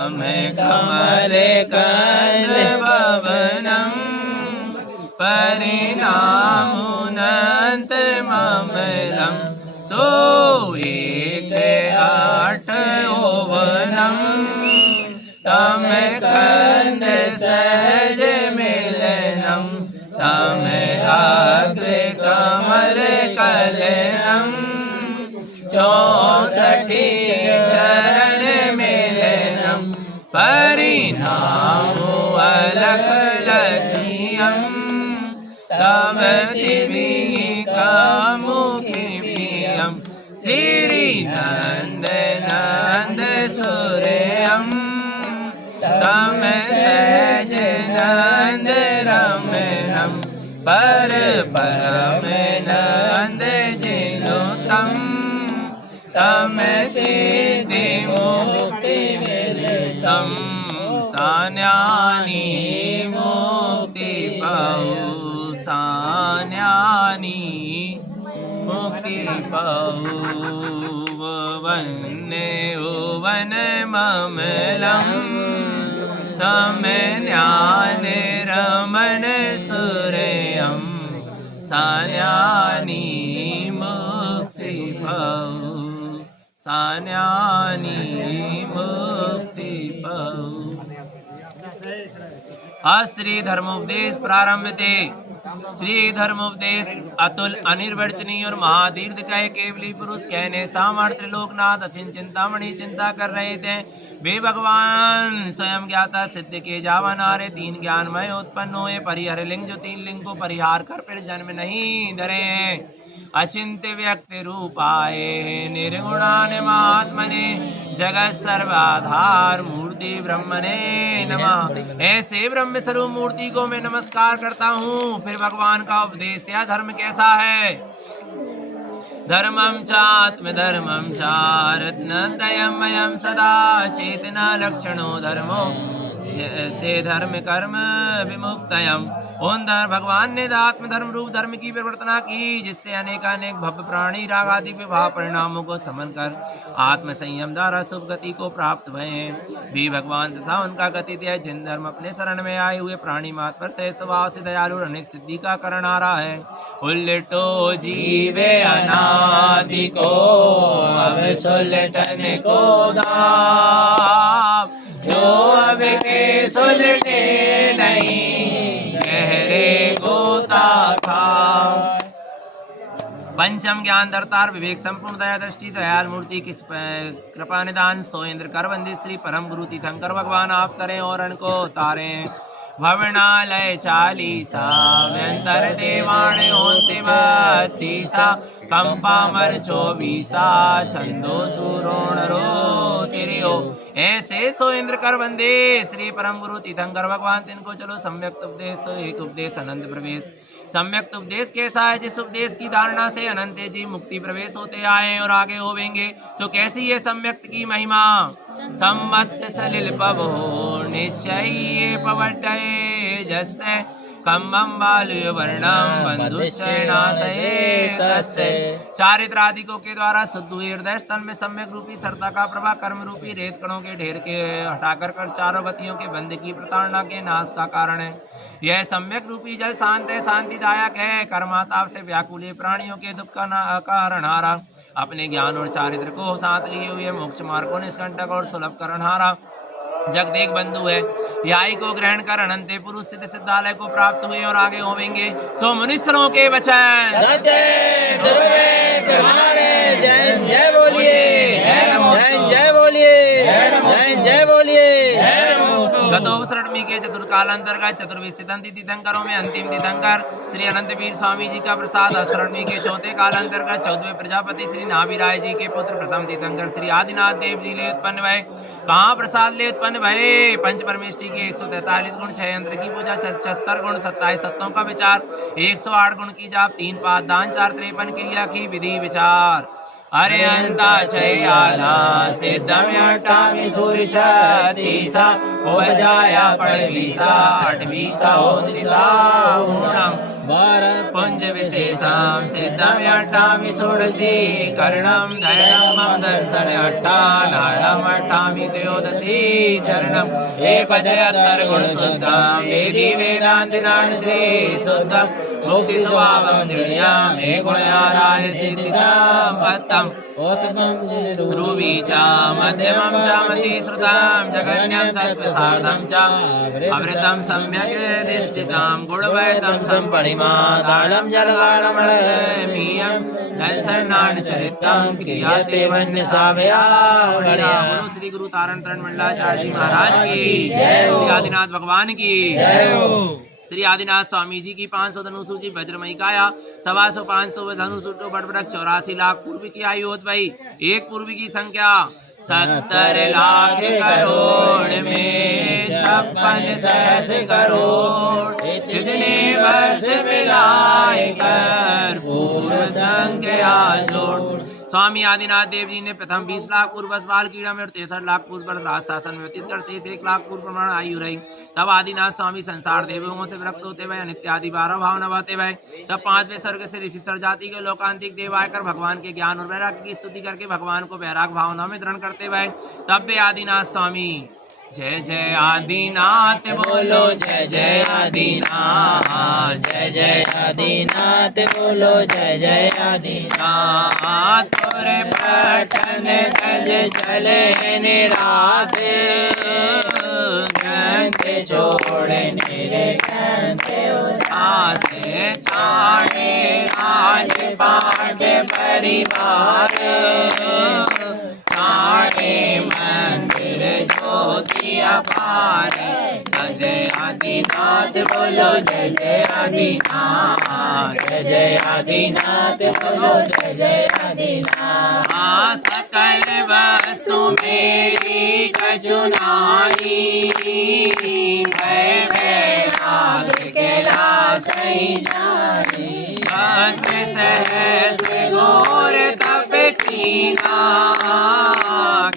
कमले कंद भवनम परिणामुनंत ममलम सो एक आठ ओवनम तम कंद सहज मिलनम तम अग्र कमल कलनम 64 चरण मिलनम परिणामो अलख लखियम तम दिव्यमुखि प्रियम श्री नंद नंद सूर्यम तम सहज नंद रमणम पर परम नंद जिनु तम सिद्धि मुक्ति सम सान्यानि मुक्ति पाऊ सान्यानि मुक्ति पाऊ वन ममलम तम ज्ञान रमण सूर्यम सान्यानि मुक्ति पाऊ सान्यानि मुक्ति पाऊ। श्री धर्मोपदेश प्रारंभ थे। श्री धर्मोपदेश अतुल अनिर्वचनीय और महादीर्घ कह केवली पुरुष कहने सामर्थ्य लोकनाथ अचिन चिंतामणि चिंता कर रहे थे। वे भगवान स्वयं ज्ञाता सिद्ध के जावा नारे तीन ज्ञानमय उत्पन्न हुए परिहर लिंग जो तीन लिंग को परिहार कर फिर जन्म नहीं धरे अचिंत्य व्यक्त रूपाए निर्गुणान महात्मने जगत सर्वाधार मूर्ति ब्रह्मणे नमः। ऐसे ब्रह्म स्वरूप मूर्ति को मैं नमस्कार करता हूँ। फिर भगवान का उपदेश या धर्म कैसा है। धर्मं चात्मधर्मं चारत्नत्रयमयं सदा चेतना लक्षणो धर्मो ते धर्म कर्म विमुक्तयम्। ओम भगवान ने आत्मधर्म रूप धर्म की प्रवर्तना की जिससे अनेकानेक भव्य प्राणी राग आदि विभाव परिणामों को समन कर आत्म संयम द्वारा शुभ गति को प्राप्त भये भी भगवान तथा उनका गति है। जिन धर्म अपने शरण में आए हुए प्राणी मात्र पर से स्वभाव से दयालु अनेक सिद्धि का कारण आ रहा है। उल्टो जीवे अनादि को अब सुलटन को दाव जो अब के सुलटे नहीं गहरे गोता था। पंचम ज्ञान दर्तार विवेक संपूर्ण दया दृष्टि दयाल मूर्ति की कृपा निदान सोएंद्र कर बंदी श्री परम गुरु तीर्थंकर भगवान आप करें और अनको तारें। भवनालय चालीसा व्यंतर देवाण होते बत्तीसा कंपा मर 24 छंदो सुरोण रो तिरियो। ऐसे सो इंद्र कर बंदे श्री परम गुरु तीर्थंकर भगवान तिनको चलो सम्यक उपदेश एक उपदेश अनंत प्रवेश। सम्यक उपदेश कैसा है जिस उपदेश की धारणा से अनंत जी मुक्ति प्रवेश होते आए और आगे होवेंगे। सो कैसी है सम्यक की महिमा। सम्मत सलिल पवो निश्चय पवटये जस्य कम्बम बालु वर्णम बंधुचैनाशये तस्य। चारित्र आदिकों के द्वारा शुद्ध हुए हृदय स्थल में सम्यक रूपी सरता का प्रभा कर्म रूपी रेत कणों के ढेर के हटाकर कर चारों गतियों के बंध की प्रताड़ना के नाश का कारण है। यह सम्यक रूपी जल शांत है शांतिदायक है कर्माताप से व्याकुल प्राणियों के दुख का हरणहारा अपने ज्ञान और चारित्र को साथ लिए हुए मोक्ष मार्ग को निष्कंटक और सुलभ करणहारा जगदेक बंधु है। याई को ग्रहण कर अनंत पुरुष सिद्ध सिद्धालय को प्राप्त हुए और आगे होवेंगे। सो मनुष्यों के वचन सत्य दुर्गे प्रमाणे जय जय बोलिए जय बोलिए जय बोलिए। गतोपसरणमी के चतुर्कालांतर्गत चतुर्विशितम तीर्थंकरों में अंतिम तीर्थंकर श्री अनंत वीर स्वामी जी का प्रसाद अष्टमी के चौथे कालांतर्गत 14वें प्रजापति श्री नाभिराय जी के पुत्र प्रथम तीर्थंकर श्री आदिनाथ देव जी ले उत्पन्न भय। कहाँ प्रसाद ले उत्पन्न भये। पंच परमेष्टि के 143 गुण 6 यंत्र की पूजा 76 गुण 27 तत्वों का विचार 108 गुण की जाप 3 पाद दान 4 53 क्रिया की विधि विचार अर्यन्ताचयाला सिद्धम्यष्टामि सूर्यछत्तीसा उपजाया पड़वीसा अट्वीसा होतिसा पूर्णम् पुंज विशेषां सिद्धम्यष्टामि षोडशी कर्णं दयनमं दर्शन अट्टानाडम् अट्टामि त्रयोदशी चरणम् एकपचयत्तर गुण शुद्धं वेदी वेदान्तिनानि श्री शुद्धं भोक्ति स्वभावं दृढ्याम् गुणयाराय सिद्धि सम्पत्तम् ध्रुवी च मध्यमं च मतिश्रुतां जगन्यं तत्प्रसादं च अमृतं सम्यक् निष्ठितां गुणवैतं सम्पणिमादानं जलगाढमलमीयं दर्शनाचरितं क्रियाते वन्य सावया बोलो श्री गुरु तारण तरण मंडलाचार्य जी महाराज की जय हो। आदिनाथ भगवान की जय हो। श्री आदिनाथ स्वामी जी की 500 धनुसूची वज्रमयी काया 125 500 धनुसूटो बड़बड़क 84 लाख पूर्व की आयु होत भाई एक पूर्व की संख्या 70 लाख करोड़ में 56 सहस्र करोड़ इतने वर्ष मिलाए कर पूर्व संख्या जोड़। स्वामी आदिनाथ देव जी ने प्रथम 20 लाख पूर्व बाल कीड़ा में और 63 लाख पूर्व वर्ष राज शासन में व्यतीत कर शेष 1 लाख पूर्व प्रमाण आयु रही। तब आदिनाथ स्वामी संसार देवों से विरक्त होते हुए नित्य आदि 12 भाव नभाते हुए तब 5वें स्वर्ग से ऋषि सर जाति के लोकांतिक देव आकर भगवान के ज्ञान और वैराग्य की स्तुति करके भगवान को वैराग भावना में दृढ़ करते हुए तब वे आदिनाथ स्वामी जय जय आदिनाथ बोलो जय जय आदिनाथ जय जय आदिनाथ बोलो जय जय आदिनाथ तोरे पटन गज चले निराश ग्रंथ छोड़े मेरे ग्रंथ उदास छाड़े राज पाट परिवार छाड़े मंदिर ज्योति अपार जय आदिनाथ बोलो जय जय आदिनाथ जय जय आदिनाथ बोलो जय जय आदिनाथ सकल वस्तु मेरी कछु नाई भय वैराग के लासई जाई बस सहस्र घोर तप कीना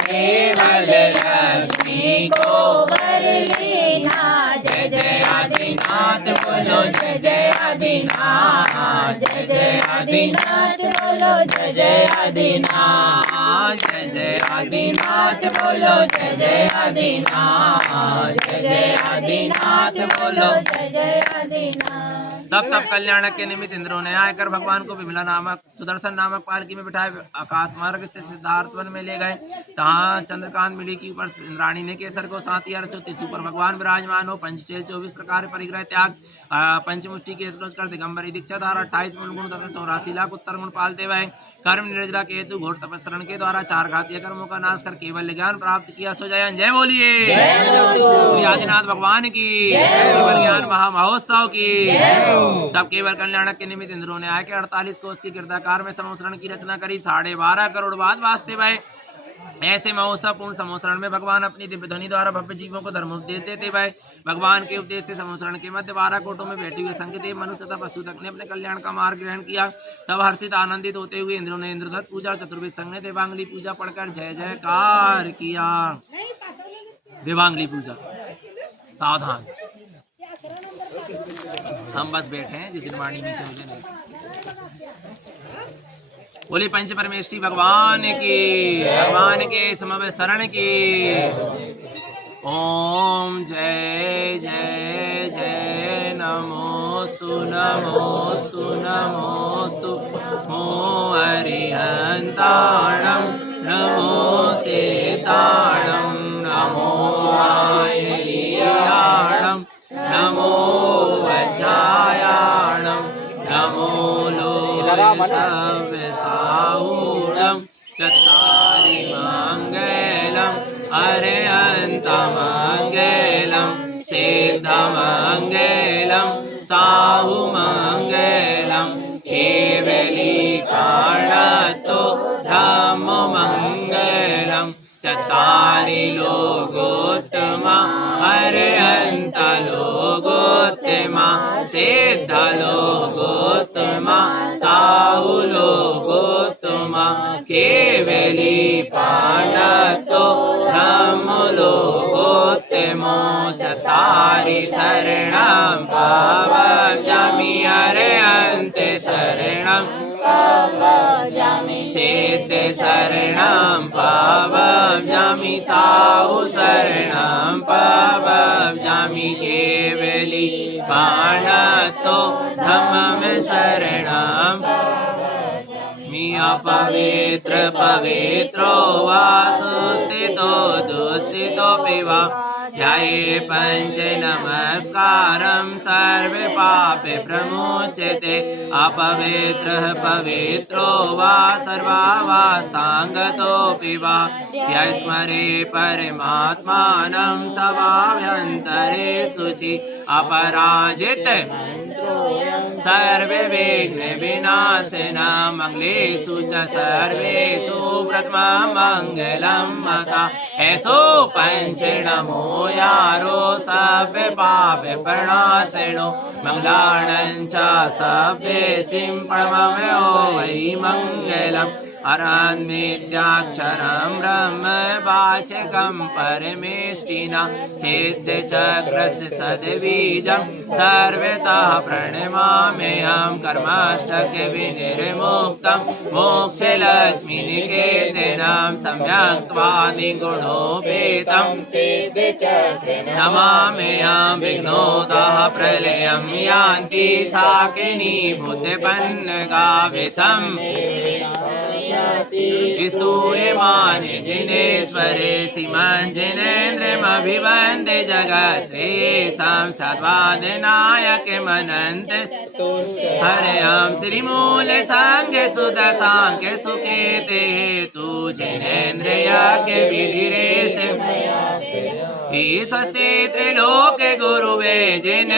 केवल लक्ष्मी को वर लेना जय जय आदिनाथ बोलो जय जय आदिनाथ जय जय आदिनाथ बोलो जय जय आदिनाथ जय जय आदिनाथ बोलो जय जय आदिनाथ जय जय आदिनाथ बोलो जय जय आदिनाथ। तब कल्याणक के निमित्त इंद्रों ने आकर भगवान को विमला नामक सुदर्शन नामक पालकी में बिठाए आकाश मार्ग से सिद्धार्थ वन में ले गए। तहाँ चंद्रकांत मिली की ऊपर इंद्राणी ने केसर को 7 या 34 ऊपर भगवान विराजमान हो। पंचचेल 24 प्रकार परिग्रह त्याग पंचमुष्टि के स्लोच कर दिगंबरी दीक्षा धारा 28 गुण तथा 84 लाख उत्तर गुण पालते हुए कर्म निर्जरा के हेतु घोर तपस्रण के द्वारा 4 घातीय कर्मों का नाश कर केवल ज्ञान प्राप्त किया। सो जय जय बोलिए आदिनाथ भगवान की केवल ज्ञान महामहोत्सव की। तब केवल कल्याणक के निमित्त इंद्रों ने आके 48 कोष की कीर्ताकार में समोसरण की रचना करी। 12.5 करोड़ बाद वास्ते भाई ऐसे महोत्सव पूर्ण समोसरण में भगवान अपनी दिव्य ध्वनि द्वारा भव्य जीवों को धर्म उपदेश देते भाई। भगवान के उपदेश से समोसरण के मध्य 12 कोटों में बैठे हुए संख्यदेव मनुष्य तथा पशु तक ने अपने कल्याण का मार्ग ग्रहण किया। तब हर्षित आनंदित होते हुए इंद्रों ने इंद्रदत्त पूजा चतुर्वेद संघ ने देवांगली पूजा पढ़कर जय जयकार किया। देवांगली पूजा सावधान हम बस बैठे हैं जिस दिन वाणी नीचे मुझे नहीं बोले पंच परमेष्ठी भगवान की भगवान के समव शरण की। ओम जय जय जय नमोस्तु नमोस्तु नमोस्तु नमो अरिहंताणं नमो सेताणं नमो आयलियाणं नमो वज्रायाणं नमो लोकसाहूणं चत्तारि मंगलम् अरिहन्तमंगलं सिद्धमंगलं साहुमंगलं केवलीकारणतो धम्ममंगलं चत्तारि लोकोत्तमा अरिहन्तलोकोत्तमा सिद्धलोकोत्तमा साहुलोकोत्तमा मम केवली पाणतो ब्रह्मलोकोत्तमो चतारि शरणं पावयामि अरहन्ते शरणं सिद्ध शरणं पावयामि साहु शरणं पावयामि केवली पाणतो धम्मं शरणं अपवित्र पवित्रो वा सुस्थितो दुस्थितोऽपि वा ध्याये पंच नमस्कारं सर्वे पापे प्रमुच्यते अपवित्रः पवित्रो वा सर्वावस्थाङ्गतोऽपि वा यस्मरे परमात्मानं सभाभ्यन्तरे शुचि अपराजित सर्वे विघ्न विनाशिना मंगलेषु च सर्वेषु प्रथमं मङ्गलं मता ऐसो पंच नमो यारो सभ्य पाप प्रणाशिनो मंगलानं च सभ्य सिं परमयो वै मङ्गलम् अरन्मित्याक्षरं ब्रह्म वाचकं परमेष्टिना सिद्धचक्रस्य सद्बीजं सर्वतः प्रणमाम्यहं कर्माष्टके विनिर्मुक्तं मोक्षलक्ष्मीनिकेतनं सम्यक्त्वादिगुणोपेतं नमाम्यहं विघ्नोदः प्रलयं यान्ति साकिनी भूतपन्नगा विषम् स्तूयमाने जिनेश्वरे सीमान् जिनेन्द्रमभिवन्दे जगत्रेषां सर्वादिनायकमनन्त हरयां श्रीमूले साङ्गे सुदसाङ्गे सुकेते हेतु जिनेन्द्रयज्ञ विधिरेश ईशस्ते त्रिलोके गुरुवे जिन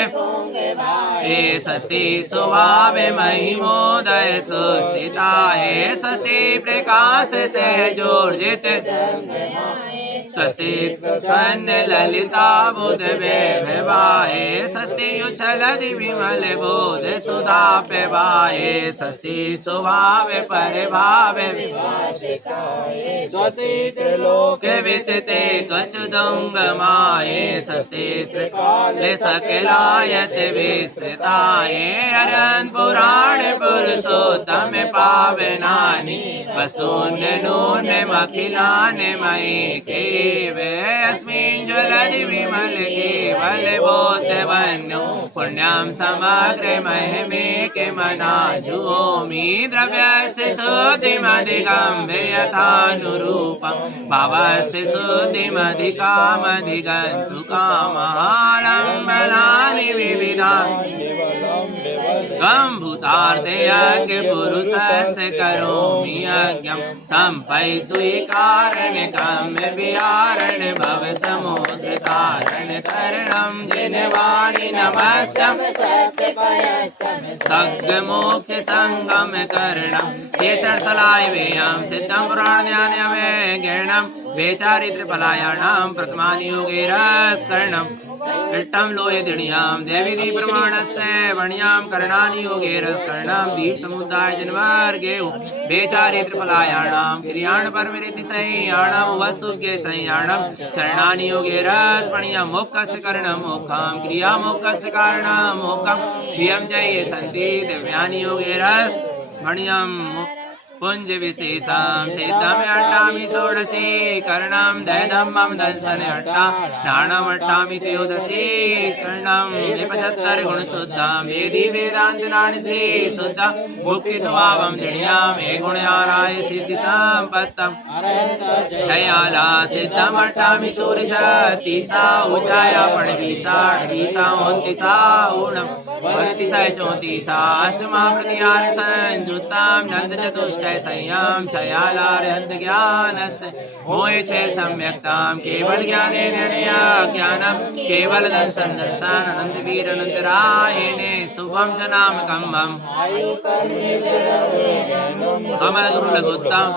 एषस्ति स्वभावे महिमोदय सुस्थिताय स्वस्ति प्रकाश से जोर्जित स्वस्ति स्वर्ण ललिता बुध वैभवाय स्वस्ति उच्छलति विमल बोध सुधा प्रभाय स्वस्ति स्वभाव परिभाव स्वस्ति त्रिलोके वितते कचुदुंगमाय स्वस्ति त्रिसकलायत विस्तृताय अरन पुराण पुरुषोत्तम पावनानि वस्तून्य नून्यमखिलानि मयि केवस्मिन् ज्वलति विमल केवल बोधवन्यो पुण्यं समग्र महिमेके मनाजुहोमि द्रव्यस्य शुद्धिमधिकं यथानुरूपं भावस्य शुद्धिमधिकामधिगन्तु कामालम्बनानि विविधानि भूतार्थे यज्ञ पुरुषस्य करोमि यज्ञं सम्पै स्वीकारण काम्य विहारण भव समुद्र तारण तरणं जिनवाणि नमस्यं सग्गमोक्ष संगम करणं केसरसलाय वेयं सिद्धं पुराणज्ञानमे ज्ञानं वेचारित्रपलायाणां प्रथमानि योगे रसकरणम् इट्टं लोये दिण्यां देवी प्रमाणस्य वण्यां करणानि योगे रसकर्णां दीप समुदाय जनवर्गे बेचारित्रपलायाणां क्रियाण परमरिति संयाणां वसुके संयाणां चरणानि योगे रसपणियां मोक्षस्य करणं मोक्षां क्रिया मोक्षस्य कारणं मोक्षं प्रियं च ये सन्ति दिव्यानि योगे रस मणियां पुंज विशेषां सिद्धं अट्टामि षोडशी कर्णं दयधम्मं दंसने अट्टा ज्ञानम् अट्टामि त्रयोदशी कर्णं 75 गुणशुद्धं वेदी वेदान्तनानि श्री शुद्धं मुक्ति स्वभावं जण्यां हे गुणयाराय सिद्धि संपत्तम् दयाला सिद्धं अट्टामि षोडशतीसा उजाया पणवीसा वीसा ओंतिसा ऊणं वनतिसा चौतीसा अष्टमा प्रतिहार संयुक्तां नंद चतुष्टय संयम छयालारहंत ज्ञानस्य मोहे सम्यक्तां केवल ज्ञानेन ज्ञानं केवल दर्शन दर्शन अनंत वीर अनंतरायणे शुभं च नामकं मम कमल गुरु लघुत्तम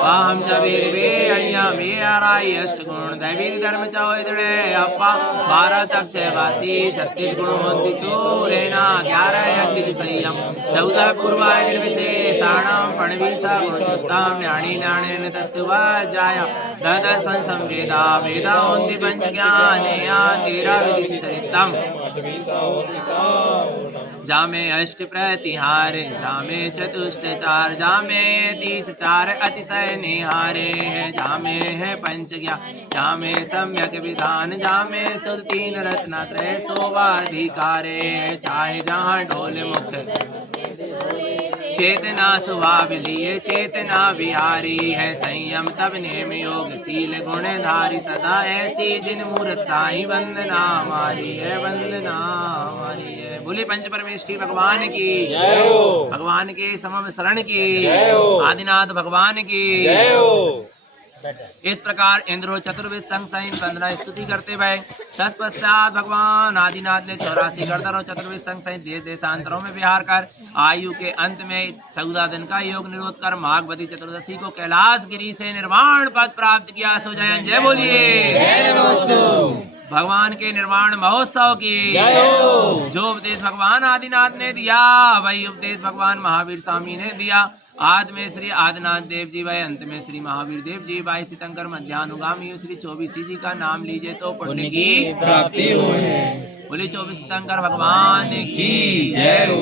वाहम च वीर वे अय्या मे आराय अष्टगुण दैवी धर्म चौदड़े अप्पा 12 अक्षय वासी 36 गुण होती सूरेना 11 यज्ञ संयम 14 पूर्वाय निर्विशेष साणां पणवीसा गुणयुक्तां ज्ञानी ज्ञानेन तस्सुवाजाय ददर्शन संवेदा वेदान्ति पंचज्ञानेया तेरा विदिशितरिक्तम् जामे अष्ट प्रतिहारे जामे चतुष्टचार जामे 34 अतिशय निहारे जामे है पंच ज्ञान जामे सम्यक विधान जामे सुध 3 रत्नत्रय शोभाधिकारे चाहे जहाँ ढोल मुख चेतना स्वभाव लिए चेतना विहारी है संयम तब नेम योग शील गुणधारी सदा ऐसी जिन मूर्ताई वंदना हमारी है वंदना हमारी है। बोली पंच परमेष्ठी भगवान की जय हो, भगवान के समम शरण की जय हो, आदिनाथ भगवान की जय हो। इस प्रकार इंद्रो चतुर्विद संग 15 स्तुति करते हुए तत्पश्चात भगवान आदिनाथ ने 84 गर्दन और चतुर्विद संग देश देशांतरों में विहार कर आयु के अंत में 14 दिन का योग निरोध कर माघवती चतुर्दशी को कैलाश गिरी से निर्वाण पद प्राप्त किया। सो जय बोलिए भगवान के निर्वाण महोत्सव की जो उपदेश भगवान आदिनाथ ने दिया वही उपदेश भगवान महावीर स्वामी ने दिया। आदि में श्री आदिनाथ देव जी भाई अंत में श्री महावीर देव जी भाई सितंकर मध्यानुगामी श्री 24 जी का नाम लीजिए तो पुण्य की प्राप्ति हो। बोले 24 सितंकर भगवान की जय हो।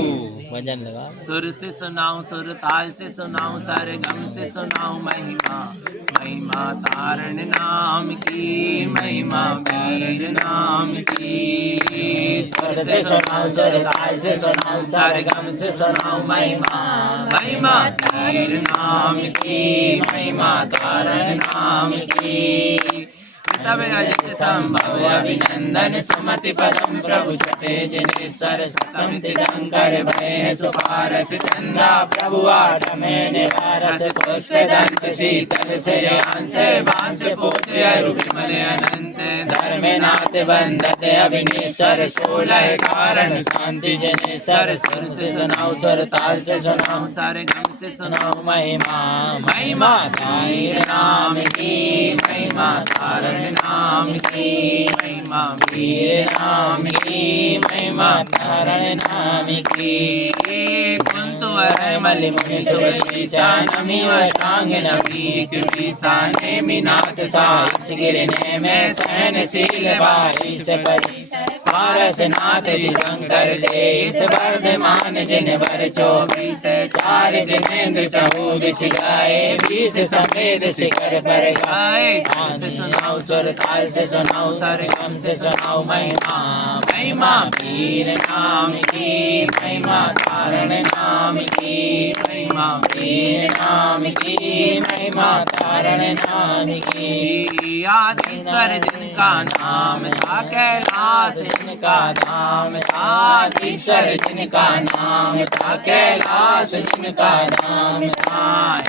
वजन लगा सुर से सुनाऊं सुर ताल से सुनाऊं सरगम से सुनाऊं महिमा महिमा तारण नाम की महिमा वीर नाम की। सुर से सुनाऊं सुर ताल से सुनाऊं सरगम से सुनाऊं महिमा महिमा वीर नाम की महिमा तारण नाम की। सब रजत संभव अभिनंदन सुमति पदम प्रभु छठे जिनेश्वर सतम तीर्थंकर भय सुपारस चंद्रा प्रभु आठमे निवारस पुष्प दंत शीतल श्रेयांश वांस पूज्य विमल अनंत धर्मनाथ बंदत अभिनेश्वर 16 कारण शांति जनेश्वर। सुर से सुनाओ सुर ताल से सुनाओ सरगम से सुनाओ महिमा महिमा वीर नाम की महिमा तारण नाम की महिमा वीर नाम की महिमा तारण नाम की। कुंतु मलि मुनि सुगीसा नमी अष्टांग नवी कृपीसा नेमि नाथ साहस गिरने में सहनशील बारिश परी पारस नाथ दिगंकर देश वर्धमान जिन वर 24 4 जिनेन्द्र 24 गाए 20 समेत शिखर पर गाए। से सुनाओ सुर ताल से सुनाओ सरगम से सुनाओ महिमा महिमा वीर नाम की महिमा तारण नाम की महिमा वीर नाम की महिमा तारण नाम की। आदिश्वर जिनका नाम था कैलाश जिनका नाम था आदिश्वर जिनका नाम था कैलाश जिनका नाम था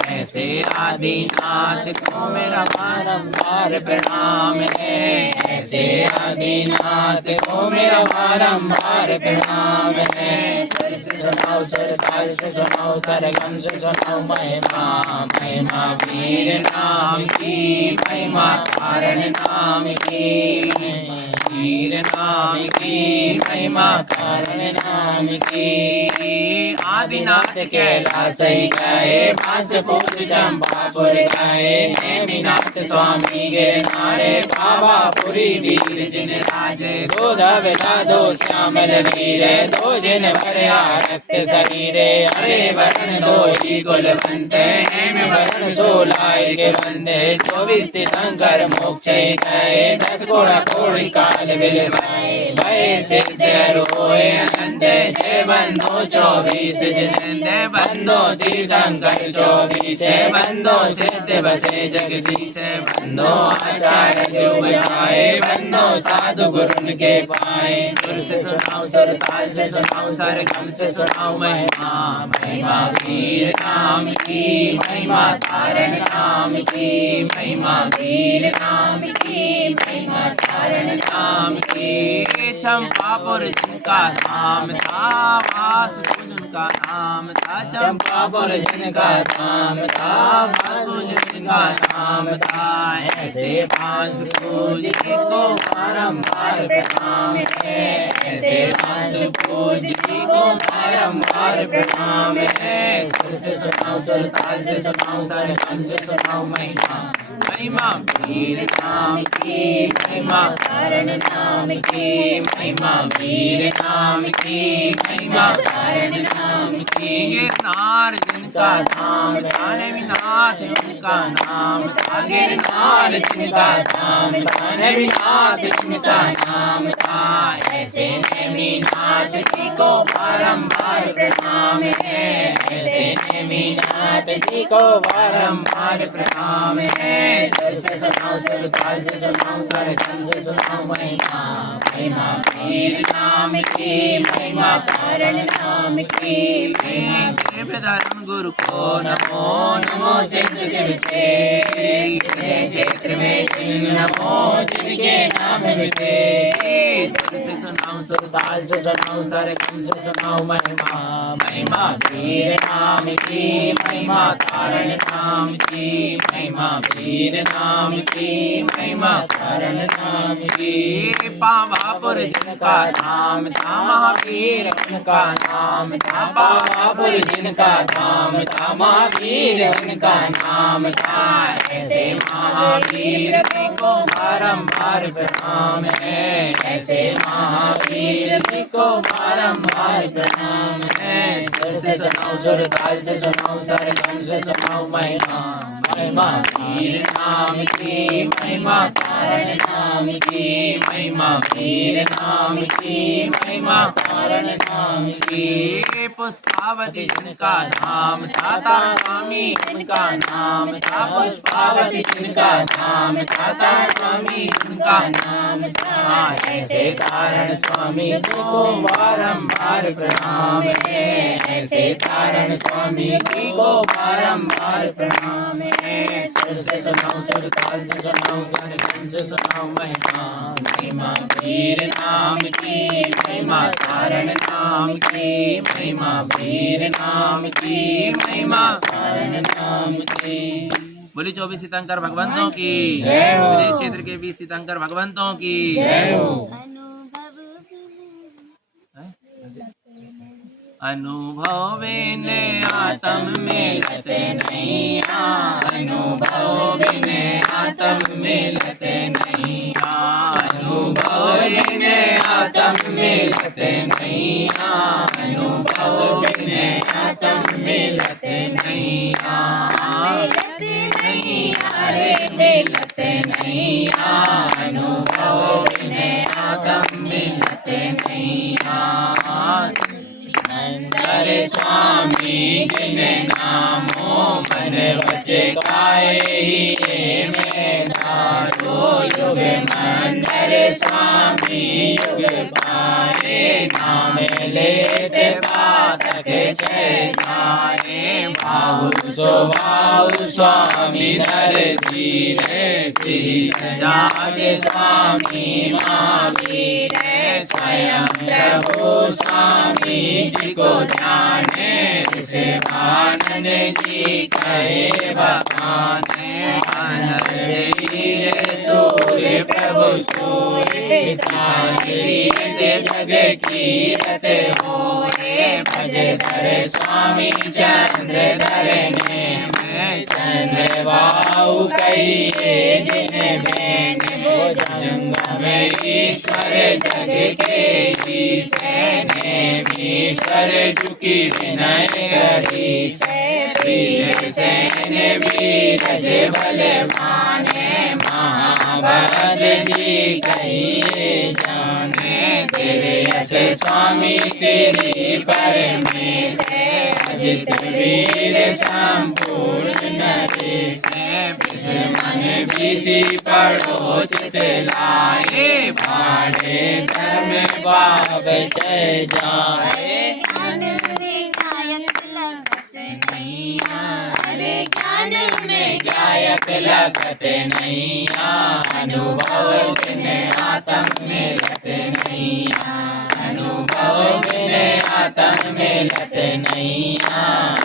ऐसे आदिनाथ को मेरा बारंबार प्रणाम है ऐसे आदिनाथ को मेरा बारंबार प्रणाम है। सुर से सुनाओ सुर ताल से सुनाओ सरगम से सुनाओ महिमा महिमा वीर नाम की महिमा तारण नाम की वीर नाम की महिमा तारण नाम की। आदिनाथ कैलाश गए भास पूज चंपापुर गए नेमिनाथ स्वामी गिरनारे बाबापुरी वीर जिन राजे दो धवला दो श्यामल वीरे दो जिन भरया रक्त शरीरे हरे वरण दो ही कुलवंते हेम वरण 16 के बंदे 24 तीर्थंकर मोक्ष गए 10 घोड़ा तोड़ काल बिलवाए भय सिद्ध रोए अनंत जय बंदो 24 जिनेंद्र बंदो तीर्थंकर 24 बंदो सिद्ध बसे जगसी से बंदो आचार्य जो बचाए बंदो साधु गुरुन के पाए। सुर से सुनाओ सुर ताल से सुनाओ सरगम से सुनाओ महिमा महिमा वीर नाम की महिमा तारण नाम की महिमा वीर नाम की महिमा तारण नाम की। चंपापुर जिनका नाम था वासुदेव जिनका नाम था चंपापुर जिनका नाम था वासुदेव जिनका नाम था ऐसे 5 पूज को बारंबार प्रणाम है ऐसे सूझ जी को बारंबार प्रणाम है। सुर से सुनाओ, सुर ताल से सुनाओ, सरगम से सुनाओ महिमा। महिमा वीर नाम की, महिमा कारण नाम की, महिमा वीर नाम की, महिमा कारण नाम की। गिरनार जिनका धाम था, नेमिनाथ उनका नाम था। गिरनार जिनका धाम था, नेमिनाथ जिनका नाम था। ऐसे नेमिनाथ जी को बारंबार प्रणाम है। ऐसे नेमिनाथ जी को बारंबार प्रणाम है। सुर से सुनाओ, सुर ताल से सुनाओ, सरगम से सुनाओ महिमा। महिमा वीर नाम की, महिमा कारण नाम की। देवधर्म गुरु को नमो, नमो सिद्ध शिव क्षेत्र में जिन नमो, जिनके नाम से। सुर से सुनाओ, सुर ताल से सुनाओ, सरगम से सुनाओ महिमा। महिमा वीर नाम की, महिमा कारण नाम की, महिमा वीर नाम की, महिमा कारण नाम की। पावापुर जिनका धाम था, महावीर उनका नाम था। पावापुर जिनका धाम था, महावीर उनका नाम था। ऐसे महावीर जी को बारंबार प्रणाम है। ऐसे महावीर जी को बारंबार प्रणाम है। सुर से सुनाओ, सुर ताल से सुनाओ, सरगम से सुनाओ महिमा। महिमा वीर नाम की, महिमा कारण नाम की, महिमा वीर नाम की, महिमा कारण नाम की। पुष्पावती जिनका धाम था, तारा स्वामी उनका नाम था। पुष्पावती जिनका नाम था, तारा स्वामी उनका नाम था। ऐसे तारण स्वामी जी को बारंबार प्रणाम है। ऐसे तारण स्वामी जी को बारंबार प्रणाम है। सुर से सुनाओ, सुर ताल से सुनाओ, सरगम से सुनाओ महिमा। महिमा वीर नाम की, महिमा तारण नाम की, महिमा वीर नाम की, महिमा कारण नाम की। बोली 24 तीर्थंकर भगवंतों की, जय हो। विदेश क्षेत्र के 20 तीर्थंकर भगवंतों की जय हो। अनुभव बिने आत्म मिलत नहीं, अनुभव बिने आत्म मिलत नहीं। अनुभव बिने आत्म मिलत नहीं। अनुभव बिने आत्म मिलत नहीं। मिलत नहीं, अरे मिलत नहीं। अनुभव बिने आत्म मिलत नहीं। अंदर स्वामी जिन नामो, मन बचे गाए ही में धारो। युग मंदर स्वामी युग पाए, नाम लेते पातक छे जाए। बाहु स्वभाव स्वामी धर धीरे, श्री जागे स्वामी महावीर। स्वयं प्रभु स्वामी जी को जाने, जिसे आनंद जी करे बखाने। आनंद सूर्य प्रभु सूर्य, जग कीरत होए। भज धर स्वामी चंद्र धरने में, चंद्र बाहु कहिए जिन बेन। जंगम ईश्वर जग के ईश्वर झुकी विनय करी। वीर सैन वीरज बलवाने, महाभारत जी कहिए जाने। तेरे यश स्वामी श्री परमेश, अजित वीर संपूर्ण नरेश। मन बीसी पढ़ो चित लाए, भाड़े धर्म बाब जय जाए। ज्ञान में गायक लगत नहीं, अरे ज्ञान में गायक लगत नहीं। अनुभव बिन आत्म मिलत नहीं। अनुभव बिन आत्म मिलत नहीं।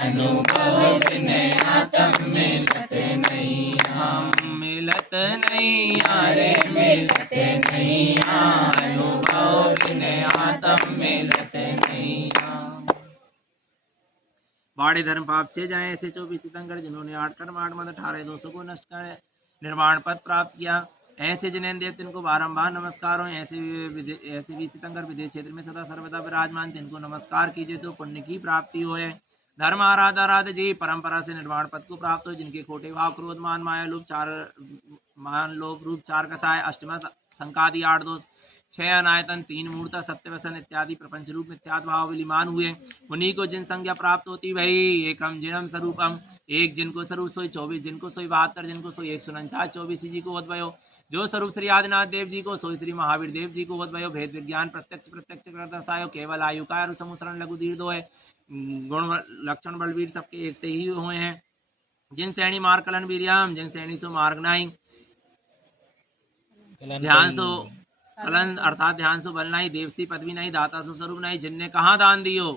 अनुभव बिन आत्म मिलत नहीं। मिलत नहीं, अरे मिलत नहीं। अनुभव बिन आत्म मिलत बाड़े धर्म पाप 6 जाए, ऐसे 24 तीर्थंकर जिन्होंने 8 कर्म 8 मत 18 दोषों को नष्ट कर निर्वाण पद प्राप्त किया, ऐसे जिन्हें देव तिनको बारंबार नमस्कार हो, ऐसे भी तीर्थंकर विदेश क्षेत्र में सदा सर्वदा विराजमान तिनको नमस्कार कीजिए तो पुण्य की प्राप्ति हो। धर्म आराधा राध जी परंपरा से निर्वाण पद को प्राप्त हो, जिनके खोटे भाव क्रोध मान माया लोभ रूप 4 कसाय अष्टम संकादि 8 दोष 6 अनायतन 3 मूर्ता सत्य वसन इत्यादि प्रपंच रूप मिथ्यात्व भाव विलीमान हुए, उन्हीं को जिन संज्ञा प्राप्त होती वही एकम जिनम स्वरूपम, एक जिनको स्वरूप सोई 24 जिनको सोई 72 जिनको सोई 149 24 जी को उद्भयो, जो स्वरूप श्री आदिनाथ देव जी को सोई श्री महावीर देव जी को उद्भयो, भेद विज्ञान प्रत्यक्ष कर दर्शायो, केवल आयु का अनुसंसरण लघु दीर्घ है, गुण लक्षण बलवीर सबके एक से ही हुए हैं, जिन श्रेणी मार्ग कलन वीरियम जिन श्रेणी सो मार्ग नहीं, ध्यान सो कलन अर्थात ध्यान सो बल नहीं, देवसी पदवी नहीं, दाता सो स्वरूप नहीं, जिनने कहाँ दान दियो,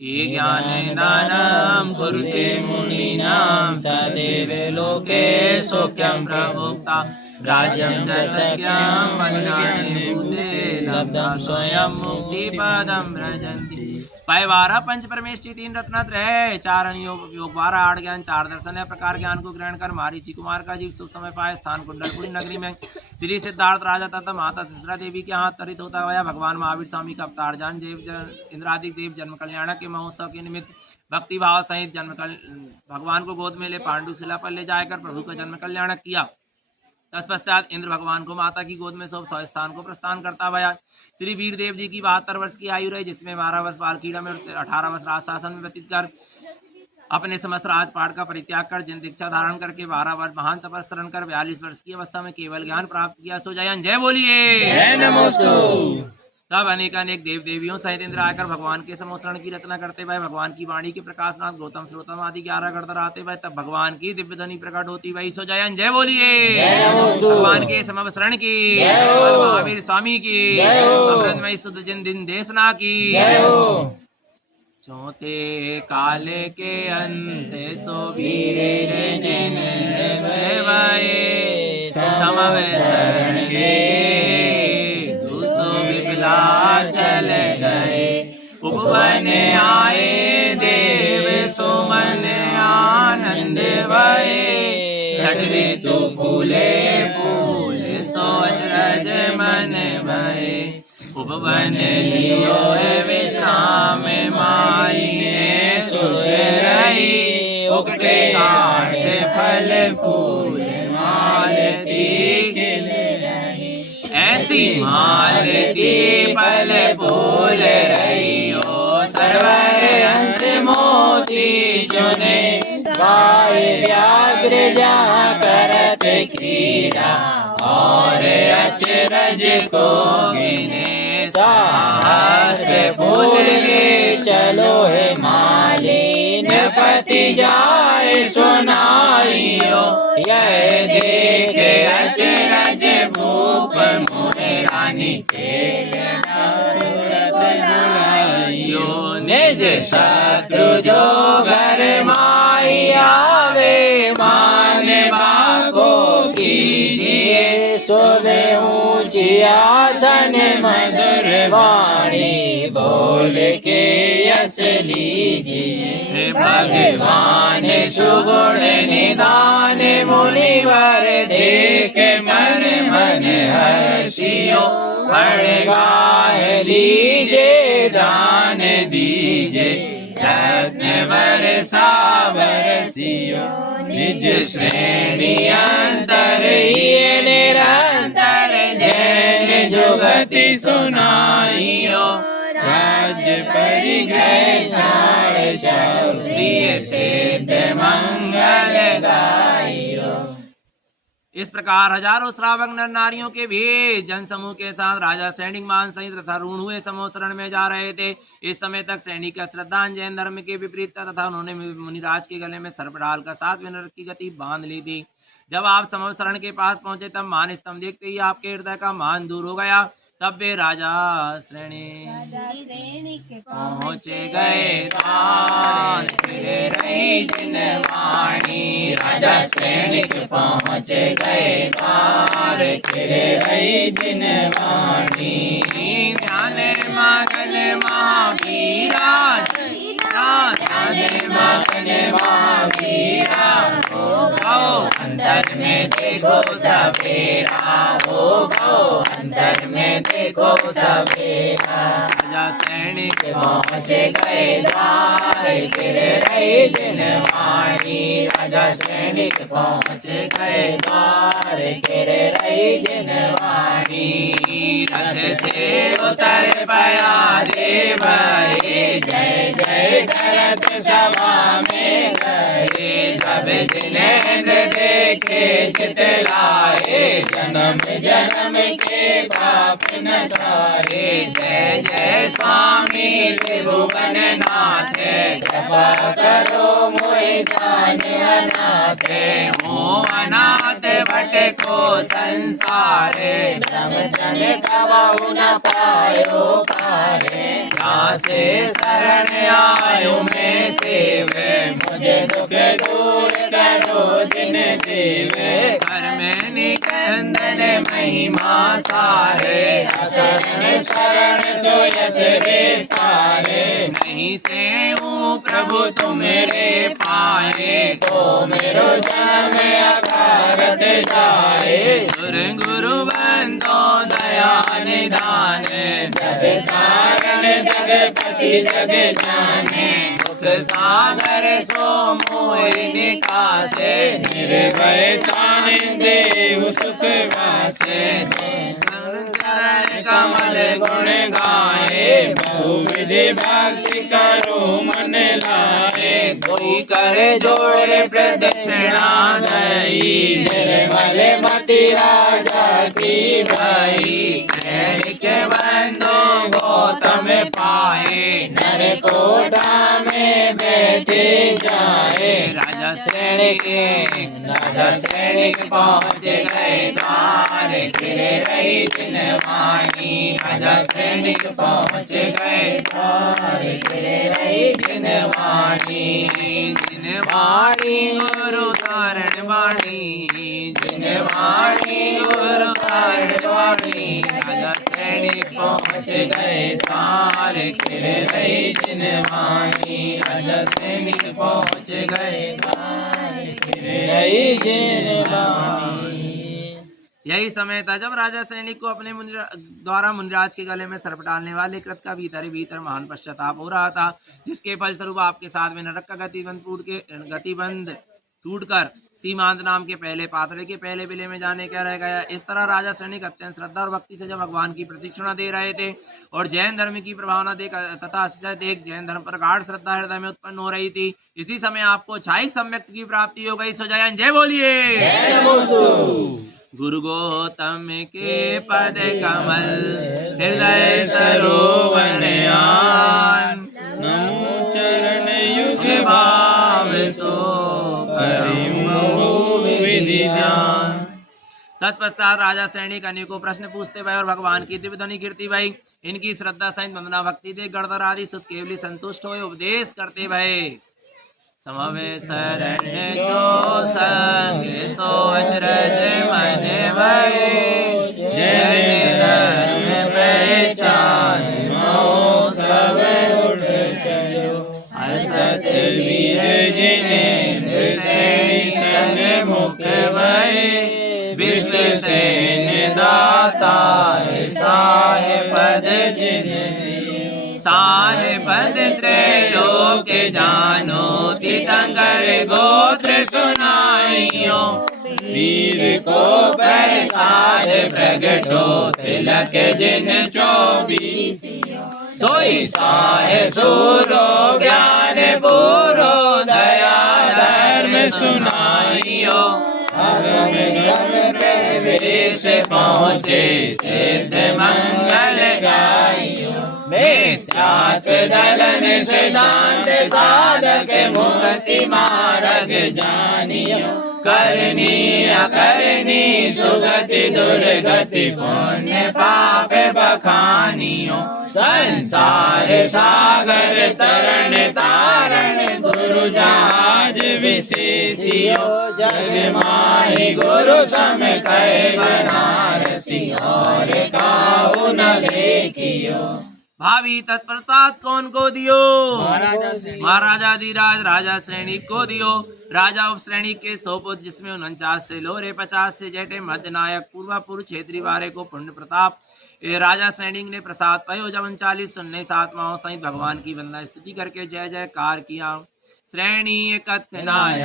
ये ज्ञान दानम कुरुते मुनीनाम सदेव लोके सौख्यम प्रभुक्ता राज्यम च सख्यम वदनानि भूते लब्धम स्वयं मुक्ति पदम व्रजन्ति। पैवारा पंच परमेष्टि 3 रत्नत्रय 4 योग 12 8 ज्ञान 4 दर्शन है, प्रकार ज्ञान को ग्रहण कर मारीची कुमार का जीव शुभ समय पाए, स्थान कुंडलपुरी नगरी में श्री सिद्धार्थ राजा तथा माता शिशरा देवी के हाथ तरित होता गया, भगवान महावीर स्वामी का अवतार जान देव इंद्रादि देव जन्म कल्याण के महोत्सव के निमित्त भक्ति भाव सहित भगवान को गोद में ले पांडु शिला पर ले जाकर प्रभु का जन्म कल्याण किया। तत्पश्चात इंद्र भगवान को माता की गोद में सौंप स्थान को प्रस्थान करता गया। श्री वीर देव जी की 72 वर्ष की आयु रही, जिसमें 12 वर्ष बालक्रीड़ा में 18 वर्ष राज शासन में व्यतीत कर अपने समस्त राजपाट का परित्याग कर जिन दीक्षा धारण करके 12 वर्ष महान तपस्या कर 42 वर्ष की अवस्था में केवल ज्ञान प्राप्त किया। सो जयन जय बोलिए जय नमोस्तु। तब अनेक देव देवियों सहित इंद्र आकर भगवान के समोसरण की रचना करते हुए भगवान की वाणी के प्रकाशनाथ गौतम श्रोतम आदि 11 गणधर आते हुए तब भगवान की दिव्य ध्वनि प्रकट होती वही। सो जयन जय बोलिए भगवान के समवसरण की, महावीर स्वामी की, अमृतमयी शुद्ध जिन दिन देशना की। चौथे काले के अंत सो वीरे जिन समवसरण के चल गए, उपवन आए देव सुमन आनंद भये, षड ऋतु फूले फूल सो अचरज मन भये, उपवन लियो विश्राम माई सुध रही, उकटे काट फल फूल मालती खिल रही, ऐसी मालती फल फूल रही हो, सरवर हंस मोती चुने, गाय व्याघ्र जहाँ करत क्रीड़ा, और अचरज को गिने साहस फूल ले चलो है माली, नृपति जाए सुनाइयो, यह देखे अचरज भूप मोहे रानी निज शत्रु जो घर माई आवे, मान बाको कीजिए, सोने ऊंची आसन मधुर वाणी, बोल के यश लीजिए, भगवान सुगुण निदान मुनिवर देख मन हर्षियो, गाय लीजे दान दीजे, रत्न बरसा बरसियो, निज श्रेणी अंतर ये निरंतर, जैन जुगति सुनाइयो, राज्य परिग्रह छाड़ जाओ, प्रिय सिद्ध मंगल गाइयो। इस प्रकार हजारों श्रावक नर नारियों के भी जन समूह के साथ राजा सैनिक मान सहित तथा ऋण हुए समोसरण में जा रहे थे। इस समय तक सैनिक का श्रद्धा जैन धर्म के विपरीत था तथा उन्होंने मुनिराज के गले में सर्प डालकर 7 नरक की गति बांध ली थी। जब आप समोसरण के पास पहुंचे तब मान स्तंभ देखते ही आपके हृदय का मान दूर हो गया। तब वे राजा श्रेणी पहुँचे गए तान फिरे रही जिन वाणी, राजा श्रेणी पहुँचे गए तार फिरे रही जिन वाणी, ध्यान मगन महावीरा ध्यान मगन अंतर में देखो सवेरा, हो गो अंतर में देखो सवेरा। राजा सैनिक पहुँचे गए द्वार, गिर रही जिनवाणी। राजा सैनिक पहुँचे गए द्वार, गिर रही जिनवाणी। रथ से उतर पया देव, जय जय करत सभा में गए। जब जिनेंद्र देखे चितलाए, जन्म जन्म के पाप न सारे। जय जय स्वामी त्रिभुवन नाथ, कृपा करो मोहि जान अनाथ। हो अनाथ भटको संसारे, ब्रह्मचन कबहु न पायो पारे। से शरण आयो मैं सेवे, मुझे दुख दूर करो जिन देवे। कर में निकंदन महिमा सारे, शरण शरण सो यस विस्तारे। नहीं से हूँ प्रभु तुम्हारे पाए, तो मेरो जन्म अकारत जाए। सुर गुरु बंदो दया निधान, जग कारण जगपति जग जाने। दुख सागर सो मोहि निकासे, निर्भय ताने देव सुख वासे। चरण कमल गुण गाए, बहुविधि भक्ति करो मन लाए। कोई करे जोड़े प्रदक्षिणा दई, निर्मल मति राजा की भाई। सैनिक बंदो गौतम पाए, नर कोटा में बैठे जाए। राजा सैनिक पहुँच गए द्वार, गिर रही जिनवाणी। राजा सैनिक पहुँच गए द्वार, गिर रही जिनवाणी। जिनवाणी गुरु धारण वाणी, जिनवाणी गुरु धारण वाणी। राजा सैनिक पहुँच गए द्वार, गिर रही जिनवाणी। राजा सैनिक पहुँच गए द्वार, गिर रही जिनवाणी। यही समय था जब राजा सैनिक को अपने द्वारा मुनिराज के गले में सर्प डालने वाले कृत का भीतर ही भीतर महान पश्चाताप हो रहा था, जिसके फलस्वरूप आपके साथ में नरक का गतिबंध टूटकर सीमांत नाम के पहले पात्रे के पहले विलय में जाने का रह गया। इस तरह राजा सैनिक अत्यंत श्रद्धा और भक्ति से जब भगवान की प्रतीक्षणा दे रहे थे और जैन धर्म की प्रभावना देख तथा देख जैन धर्म पर गाढ़ श्रद्धा हृदय में उत्पन्न हो रही थी, इसी समय आपको छाइक सम्यक्त की प्राप्ति हो गई। सो जय बोलिए। गुरु गौतम के पद कमल हृदय सरोवर आन, नमो चरण युग भाव सो विधि ध्यान। तत्पश्चात राजा सैनिक अनेकों प्रश्न पूछते भय और भगवान की दिव्य ध्वनि कीर्ति भई। इनकी श्रद्धा सहित वंदना भक्ति देख गणधर आदि सुत केवली संतुष्ट हुए उपदेश करते भय। समवे शरण जो संग सो अचरज मन भय, जय धर्म पहचान मोह सब उठ चलो। असत वीर जिनेंद्र सैनिक संग मुख भय, विश्व सेन दाता साहेपद साहेपद त्रैलोक जानो। तीर्थंकर गोत्र सुनाइयो, वीर को प्रसाद प्रगटो। तिलक जिन 24 सोई साहे सूरो ज्ञान पूरो। दया धर्म सुनाइयो, अगम गम प्रवेश पहुँचे। सिद्ध मंगल गाइयो, मिथ्यात्व दलन सिद्धांत साधक। मुक्ति मार्ग जानियो, करनी अकरनी सुगति दुर्गति। पुण्य पाप बखानियो, संसार सागर तरण तारण। गुरु जहाज विशेषियो, जग माहि गुरु सम कह बनारसी। और काहू न देखियो, भावी तत्प्रसाद कौन को दियो? महाराजा धीराज राजा श्रेणी को दियो। राजा उप श्रेणी के 100 पुत्र, जिसमें 49 से लोरे, 50 से जेठे, मध्य नायक, पूर्वापुर क्षेत्री वारे को पुण्य प्रताप। ये राजा श्रेणी ने प्रसाद पायो। जब 39 सुनने 7 माओ सहित भगवान की वंदना स्तुति करके जय जयकार किया। श्रेणी कथनाय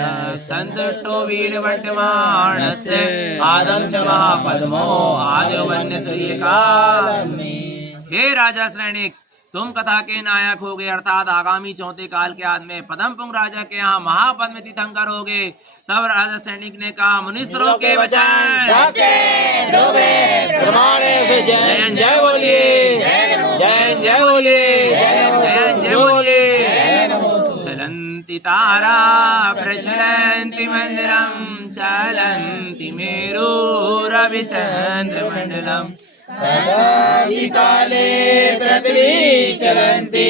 संतुष्टो वीर वर्तमानस्य आदम च महापद्मो आद्यो वन्य काल में। हे राजा श्रेणिक, तुम कथा के नायक हो गए, अर्थात आगामी चौथे काल के आदि में पद्मपुंग राजा के यहाँ महापद्म तीर्थंकर हो गए। तब राजा सैनिक ने कहा, मुनीश्वरों के वचन जय बोलिए, जय बोलिए, जय बोलिए। चलंती तारा प्रचलंती मंदिरम, चलंती मेरू रवि चंद्र मंडलम, काले पृथ्वी चलंती,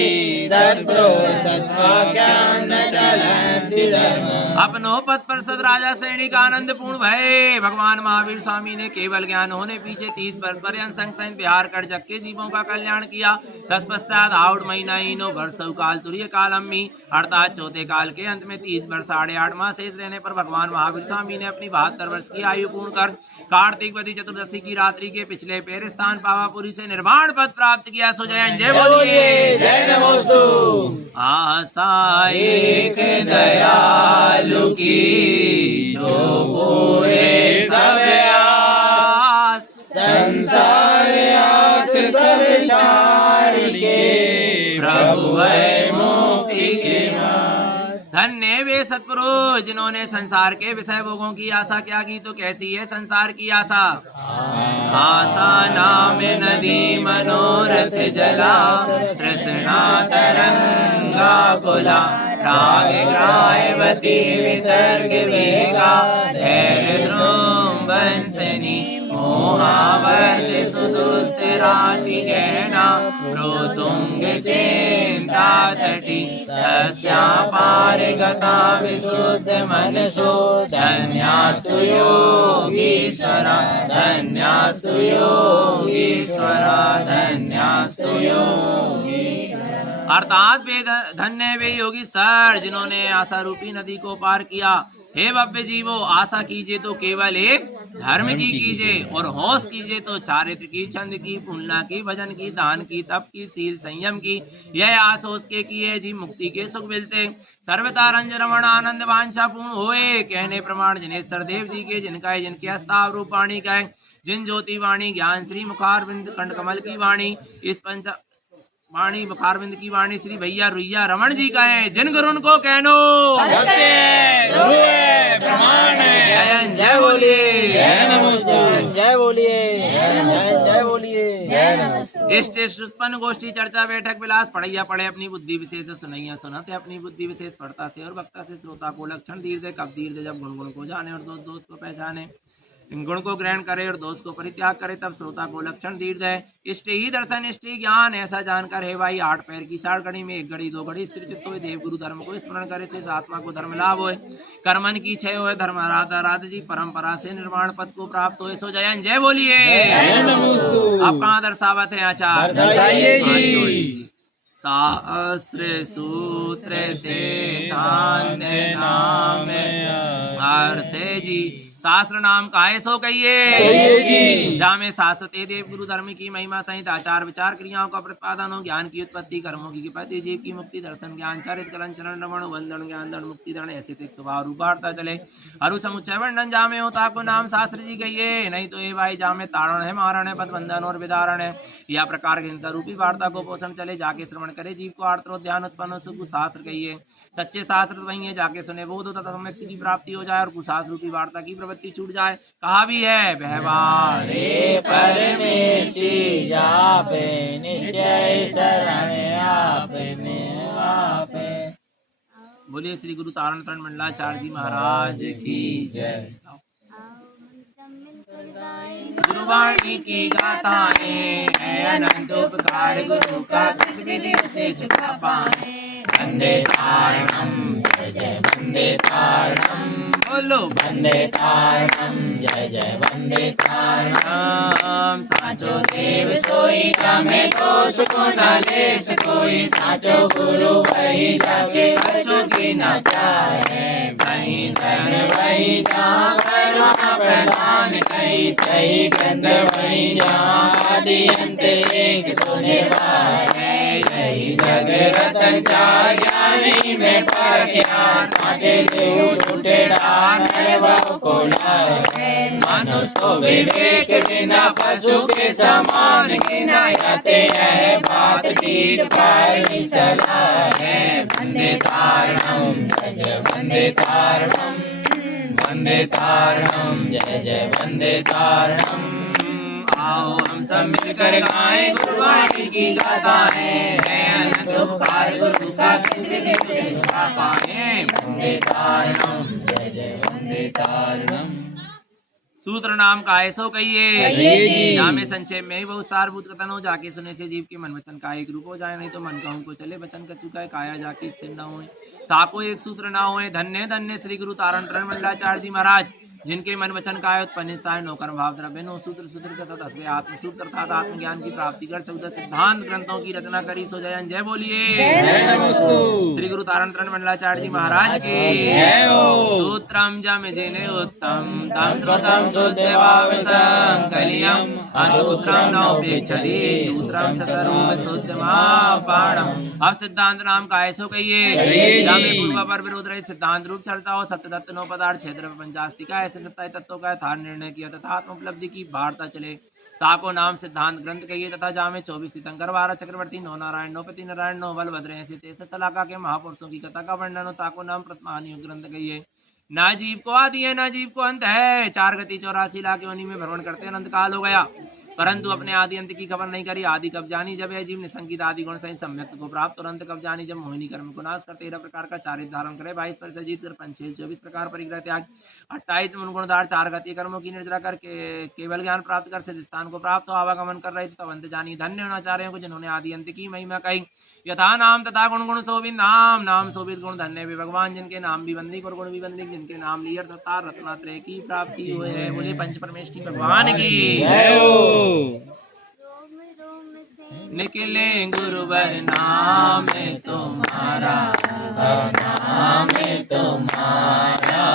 सत्रो सत्स्वाख्यान चलंती धर्म। अपनो पद प्रसद राजा सैनिक आनंद पूर्ण भय। भगवान महावीर स्वामी ने केवल ज्ञान होने पीछे 30 वर्ष पर्यंत संग संग बिहार कर जग के जीवों का कल्याण किया। तत्पश्चात आउट महीना इनो वर्ष काल तुरीय काल अम्मी, अर्थात चौथे काल के अंत में 30 वर्ष 8.5 माह शेष रहने पर भगवान महावीर स्वामी ने अपनी 72 वर्ष की आयु पूर्ण कर कार्तिक वदी चतुर्दशी की रात्रि के पिछले पैर स्थान पावापुरी से निर्वाण पद प्राप्त किया। सो जय बोलिए, जय नमोस्तु। आशा एक दयालु की जो पूरे सब आस, संसार आस सब छाड़ के प्रभु है मुक्ति के मार्ग। धन्य वे सत्पुरुष जिन्होंने संसार के विषय भोगों की आशा त्यागी। तो कैसी है संसार की आशा? आशा नाम नदी मनोरथ जला, तृष्णा तरंगा कुला, राग ग्राह्यवती वितर्क वेगा, धैर्य ध्रुव बंसनी, मोहावर्त सुदुस्तिराति गहना, प्रोतुंग चिंता तटी, तस्या पार गता विशुद्ध मनसो, धन्यास्तु योगीश्वरा, धन्यास्तु योगीश्वरा, धन्यास्तु योगीश्वरा। अर्थात वे धन्य वे योगी सर जिन्होंने आशा रूपी नदी को पार किया। हे भव्य जीवो, आशा कीजिए तो केवल एक धर्म की कीजिए, और होश कीजिए तो चारित्र की, छंद की, पूर्णा की, भजन की, दान की, तप की, शील संयम की। यह आस होश के किए जी मुक्ति के सुख बिल से सर्वता रंज रमण आनंद वांछा पूर्ण होए। कहने प्रमाण जिनेश्वर देव जी के, जिनका जिनके अस्ताव रूप वाणी का, जिन ज्योति वाणी ज्ञान श्री मुखारविंद कंठ कमल की वाणी, इस पंच वाणी मुखारविंद की वाणी श्री भैया रुइया रमण जी का है, जिन गुरु उनको कहनो प्रमाण है। जय बोलिए, जय नमोस्तु, जय बोलिए, जय बोलिए। जय इष्ट उत्पन्न गोष्ठी चर्चा बैठक विलास पढ़ैया पढ़े अपनी बुद्धि विशेष, सुनैया सुनते अपनी बुद्धि विशेष, पढ़ता से और वक्ता से श्रोता को लक्षण धीर दे, कब धीर दे जब गुण गुण को जाने और दोष को पहचाने, गुण को ग्रहण करे और दोष को परित्याग करे, तब श्रोता को लक्षण धीर दे। इष्ट ही दर्शन इष्ट ही ज्ञान, ऐसा जानकर है भाई 8 पैर की 60 घड़ी में 1 घड़ी 2 घड़ी स्थिर चित्त होए, देव गुरु धर्म को स्मरण करे से आत्मा को धर्म लाभ होए, कर्मन की क्षय होए, धर्म राधा राधा जी परंपरा से निर्वाण पद को प्राप्त होए। सो जय बोलिए। आप कहाँ दर्शावत है आचार? शास्त्र सूत्र से नाम अर्थ जी, शास्त्र नाम काहे सो कहिए, जामे शास्त्रते देव गुरु धर्म की महिमा सहित आचार विचार क्रियाओं का प्रतिपादन हो, ज्ञान की उत्पत्ति, कर्मों की कीपति, जीव की मुक्ति, दर्शन ज्ञान चरित कलन चरण रमण वंदन ज्ञान दंड मुक्ति दंड, ऐसे एक स्वभाव रूपार्ता चले हरु समुच्चय वर्णन जामे होता को नाम शास्त्र जी कहिए। नहीं तो ये भाई जामे तारण है, मारण है, पदबंधन और विदारण है, या प्रकार के हिंसा रूपी वार्ता को पोषण चले, जाके श्रवण करे जीव को आर्त ध्यान उत्पन्न सुख शास्त्र कहिए। सच्चे शास्त्र वही है, जाके सुने बोध तथा सम्यक्ति की प्राप्ति हो जाए और कुशास्त्र रूपी वार्ता की प्रवृत्ति छूट जाए। कहा भी है व्यवहारे परमेष्टि जापे, निश्चय शरण आपे में आपे। बोलिए श्री गुरु तारण तरण मंडलाचार्य जी महाराज की जय। गुरुवाणी की गाथाएं है अनंत उपकार, गुरु का किस विधि से चुका पाए। वंदे तारणम जय जय वंदे तारणम बोलो वंदे तारणम जय जय वंदे तारणम साचो देव सोई जामे दोष को न लेस कोई साचो गुरु वही जाके कछु की न चाहे सही धन वही जहाँ कर्म प्रधान कही सही ग्रंथ वही जहाँ आदि अंत एक सो निर्वाह यही जग रतन चार ज्ञानी में परख्या साचे देव झूठे डार बहु को लाए मनुष्य तो विवेक बिना पशु के समान गिना जाते हैं बात दीद पर सलाह है वंदे तारणम जय जय वंदे तारणम वंदे तारणम जय जय वंदे तारणम आओ हम सब मिलकर गाएं गुरुवाणी की गाथाएं है अनंत उपकार गुरु का किसी दिन से छुपा पाए वंदे तारणम जय जय वंदे तारणम सूत्र नाम का ऐसो कहिए नाम में संक्षेप में ही बहुत सारभूत कथन हो जाके सुने से जीव के मन वचन का एक रूप हो जाए नहीं तो मन कहूँ को चले वचन का चुका है काया जाके स्थिर न होए ताको एक सूत्र ना होए धन्य धन्य श्री गुरु तारण मंडलाचार्य जी महाराज जिनके मन वचन का उत्पन्न साय नौकर भाव द्रव्य नो सूत्र सूत्र तथा तस्वे आत्मसूत्र तथा आत्मज्ञान की प्राप्ति कर 14 सिद्धांत ग्रंथों की रचना करी सो जय जय बोलिए श्री गुरु तारण मंडलाचार्य जी महाराज की सूत्रम जम जिने उत्तम तम श्रुतम शुद्धभाव संकलियम असूत्रम नौपेक्षति सूत्रम ससरूप शुद्धमापाणम अब सिद्धांत नाम का ऐसो कहिए जामे पूर्व पर विरोध रहे सिद्धांत रूप चलता हो सत्य तत्व नो पदार्थ क्षेत्र पंचास्तिका ऐसे सत्ताई तत्वों का यथार्थ निर्णय किया तथा आत्म उपलब्धि की वार्ता चले ताको नाम सिद्धांत ग्रंथ कहिए तथा जामे 24 तीर्थंकर 12 चक्रवर्ती 9 नारायण 9 पति नारायण 9 बलभद्र ऐसे तेईस सलाका के महापुरुषों की कथा का वर्णन हो ताको नाम प्रथमानियोग ग्रंथ कहिए ना जीव को आदि है ना जीव को अंत है 4 गति 84 लाख योनि में भ्रमण करते अनंत काल हो गया परंतु अपने आदि अंत की खबर नहीं करी आदि कब जानी जब यह जीव निसंकित आदि गुण सही सम्यक्त को प्राप्त और अंत कब जानी जब मोहिनी कर्म को नाश कर 13 प्रकार का चारित्र धारण करे 22 पर से जीत कर पंचेल 24 प्रकार परिग्रह त्याग 28 गुणदार 4 गति कर्मों की निर्जरा कर केवल ज्ञान प्राप्त कर सिद्ध स्थान को प्राप्त हो आवागमन कर रहे तब अंत जानी धन्य आचार्यों को जिन्होंने आदि अंत की महिमा कही यथा नाम तथा गुण गुण शोभित नाम शोभित गुण धन्य भी भगवान जिनके नाम भी बंदिक और गुण भी बंदिक जिनके नाम लियर तथा रत्नात्रय की प्राप्ति हुए है बोले पंच परमेष्ठी भगवान की निकले गुरुवर नाम तुम्हारा नाम तुम्हारा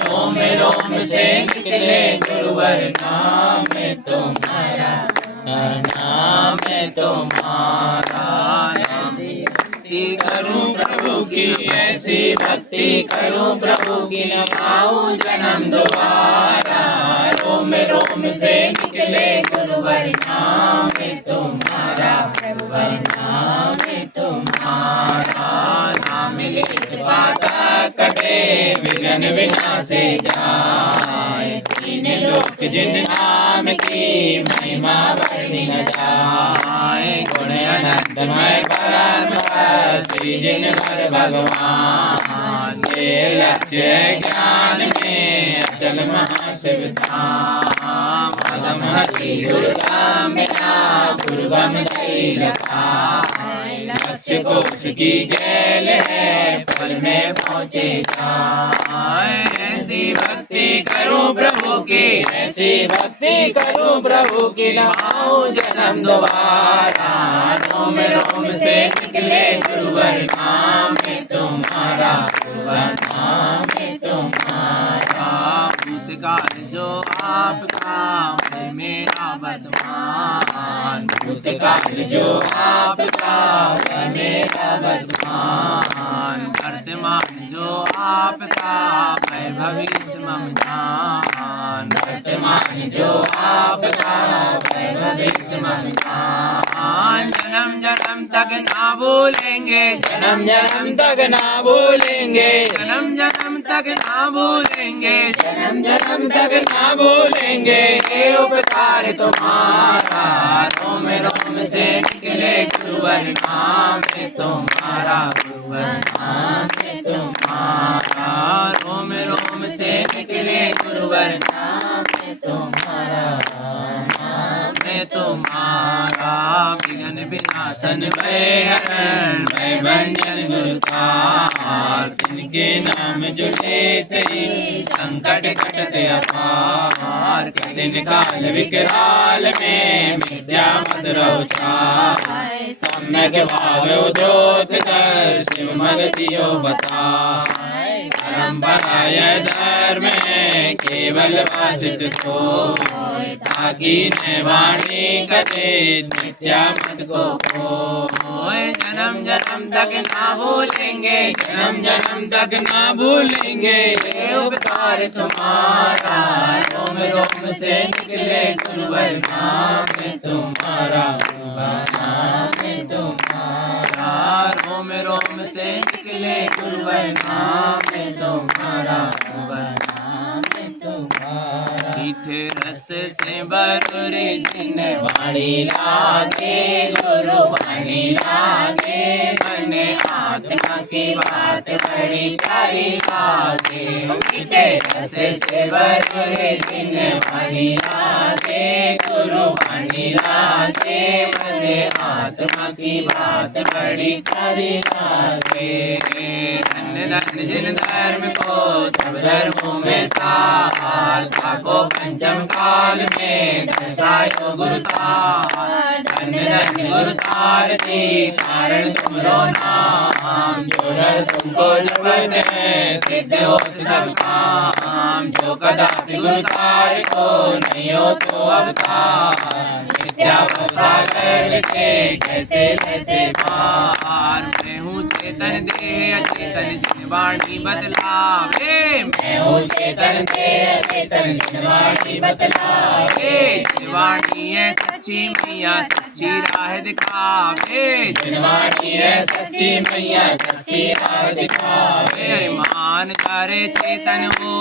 रोम रोम से निकले गुरुवर नाम तुम्हारा नाम तुम्हारा भक्ति करूं प्रभु की ऐसी भक्ति करूं प्रभु की न पाऊं जन्म दोबारा रोम रोम से निकले गुरुवर नाम तुम्हारा प्रभुवर नाम तुम्हारा नाम लिख पाता कटे विघ्न विनाशे जाए तीन लोक जिन नाम की महिमा वर्णि न जाए गुण अनंतमय परम श्री जिन पर भगवान के लक्ष्य ज्ञान में अचल महाशिव धाम अगम हरि दुर्गम बिना दुर्गम दई लक्ष्य कोश की गैल है पल में पहुँचे जाए ऐसी भक्ति करूं प्रभु की ऐसी भक्ति करूं प्रभु की न पाऊं जन्म दोबारा रोम रोम से निकले गुरुवर नाम तुम्हारा गुरुवर नाम तुम्हारा भूतकाल जो आपका है मेरा वर्तमान भूतकाल जो आपका है मेरा वर्तमान वर्तमान जो आपका है भविष्य मम जान वर्तमान जो आपका है भविष्य मम जान जन्म जन्म तक ना भूलेंगे जन्म जन्म तक ना भूलेंगे जन्म जन्म तक ना भूलेंगे जन्म जन्म तक ना भूलेंगे ये उपकार तुम्हारा रोम रोम से निकले गुरुवर नाम तुम्हारा गुरुवर नाम तुम्हारा रोम रोम से निकले गुरुवर नाम तुम्हारा नाम तुम्हारा विघ्न विनाश आसन भय हरण भय भंजन गुरु तार तिनके नाम जुटे तेरी संकट कटते अपार कठिन काल विकराल में विद्या मत रहुचार सम्यक भाव उद्योत कर शिव मगतियो बताए परंपराय धर्म केवल भाषित सो ताकि न वाणी कथे नित्या मत को जन्म जन्म तक ना भूलेंगे जन्म जन्म तक ना भूलेंगे ये उपकार तुम्हारा रोम रोम से निकले गुरुवर नाम तुम्हारा नाम तुम्हारा रोम रोम से निकले गुरुवर नाम तुम्हारा नाम तुम्हारा मीठे रस से बरुरे जिन वाणी लागे गुरु वाणी लागे मन आत्मा की बात बड़ी प्यारी लागे मीठे रस से बरुरे जिन वाणी लागे गुरु वाणी लागे मन आत्मा की बात बड़ी प्यारी लागे धन्य धन्य जिन धर्म को सब धर्मों में सार को पंचम काल में दर्शायो गुरुतार धन्य धन्य गुरुतार जी कारण तुमरो नाम जो नर तुमको जपत है सिद्ध होत सब काम जो कदापि गुरुतार को नहीं हो तो अवतार विद्या सागर से कैसे रहते पार मैं हूँ चेतन देह अचेतन जिन वाणी बदलावे मैं हूँ चेतन देह अचेतन जिन वाणी बदलावे जिन वाणी है सच्ची मैया सच्ची राह दिखावे जिन वाणी है सच्ची मैया सच्ची राह दिखावे अरे मान करे चेतन हो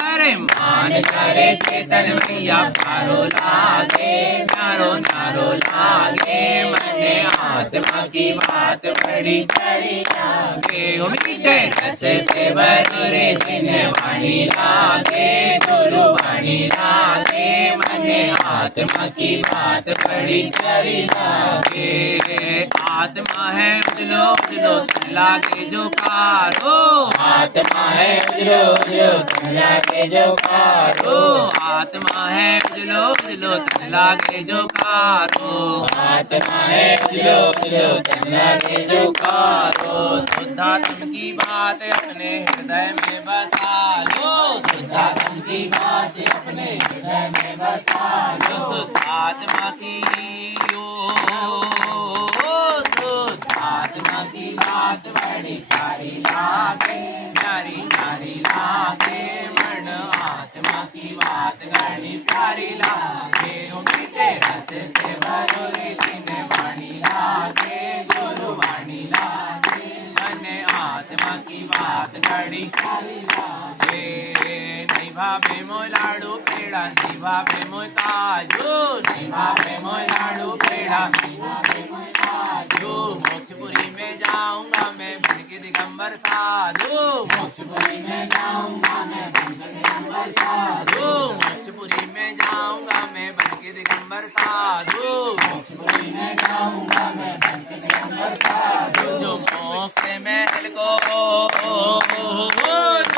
अरे मान करे चेतन मैया प्यारो लागे प्यारो नारो लागे मने आत्मा की बात बड़ी प्यारी लागे ओ मीठे रस से बरुरे जिन वाणी लागे गुरु वाणी लागे मने आत्मा की बात बड़ी प्यारी लागे आत्मा है उजलो उजलो तन लागे जो कारो आत्मा है उजलो उजलो तन लागे जो कारो आत्मा है उजलो उजलो तन लागे जो कारो आत्मा है उजलो उजलो तन लागे जो कारो शुद्धात्म की बात अपने हृदय में बसा लो शुद्धात्म की बात अपने हृदय में बसा लो शुद्धात्मा की शुद्धात्मा की बात बड़ी प्यारी लागे प्यारी प्यारी लागे मन आत्मा की बात बड़ी प्यारी लागे ओ मीठे रस से बरुरे जिन वाणी लागे गुरु वाणी लागे मन आत्मा की बात बड़ी प्यारी लागे नहीं भावे मोय लाडू पेड़ा नहीं भावे मोय काजू नहीं भावे मोय लाडू पेड़ा नहीं भावे मोय काजू मोक्षपुरी में जाऊंगा मैं बन के दिगंबर साधु मोक्षपुरी में जाऊंगा मैं बन के दिगंबर साधु मोक्षपुरी में जाऊंगा मैं बन के दिगंबर साधु मोक्षपुरी में जाऊंगा मैं बन के दिगंबर साधु जो मोक्ष महल को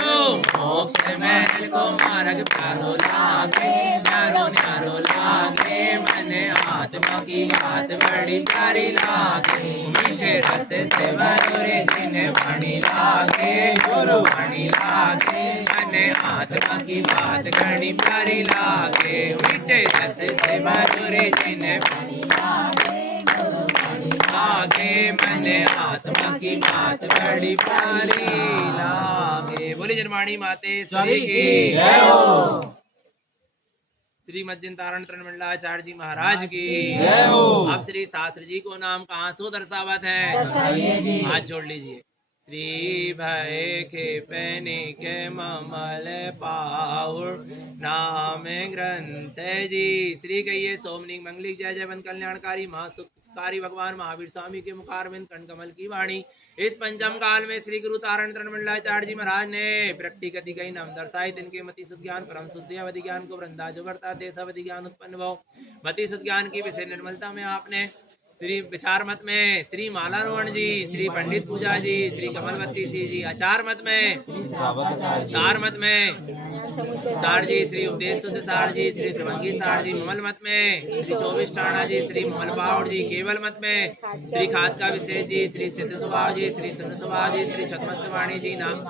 जो मोक्ष महल को मार्ग प्यारो लागे प्यारो न्यारो लागे मने आत्मा की बात बड़ी प्यारी लागे मीठे रस से बरुरे जिन वाणी लागे गुरु वाणी लागे मने आत्मा की बात बड़ी प्यारी लागे मीठे रस से बरुरे जिन वाणी लागे गुरु वाणी लागे मने आत्मा की बात बड़ी प्यारी लागे। बोली जन्माणी माते श्री की जय हो। श्री मज्जनतारण त्रिमंडलाचार्य जी महाराज की जय हो। अब श्री शास्त्री जी को नाम कहाँ सो दर्शावत है हाथ जोड़ लीजिए। श्री भय के पहने के ममल पाउर नाम ग्रंथ जी। श्री कहिए सोमलिंग मंगलिक जय जय बंद कल्याणकारी महासुखकारी भगवान महावीर स्वामी के मुखारविंद कनकमल की वाणी। इस पंचम काल में श्री गुरु तारण तरणमंडलाचार्य जी महाराज ने प्रकटी गति कही नाम दर्शाई। तिनके मति सुध ज्ञान परम शुद्धि अवधि ज्ञान को वृंदा जो वर्ता देश अवधि ज्ञान उत्पन्न भव। मति सुध ज्ञान की विषय निर्मलता में आपने श्री विचार मत में श्री मालारोहण जी, श्री पंडित पूजा जी, श्री कमलवती जी। आचार मत में सार मत में सार जी, श्री उपदेश शुद्ध सार जी, श्री त्रिभंगी सार जी। ममल मत में श्री 24 टाणा जी, श्री ममल पाउड़ जी। केवल मत में श्री खाद का विशेष जी, श्री सिद्ध स्वभाव जी, श्री सुन स्वभाव जी, श्री छतमस्त वाणी जी। नाम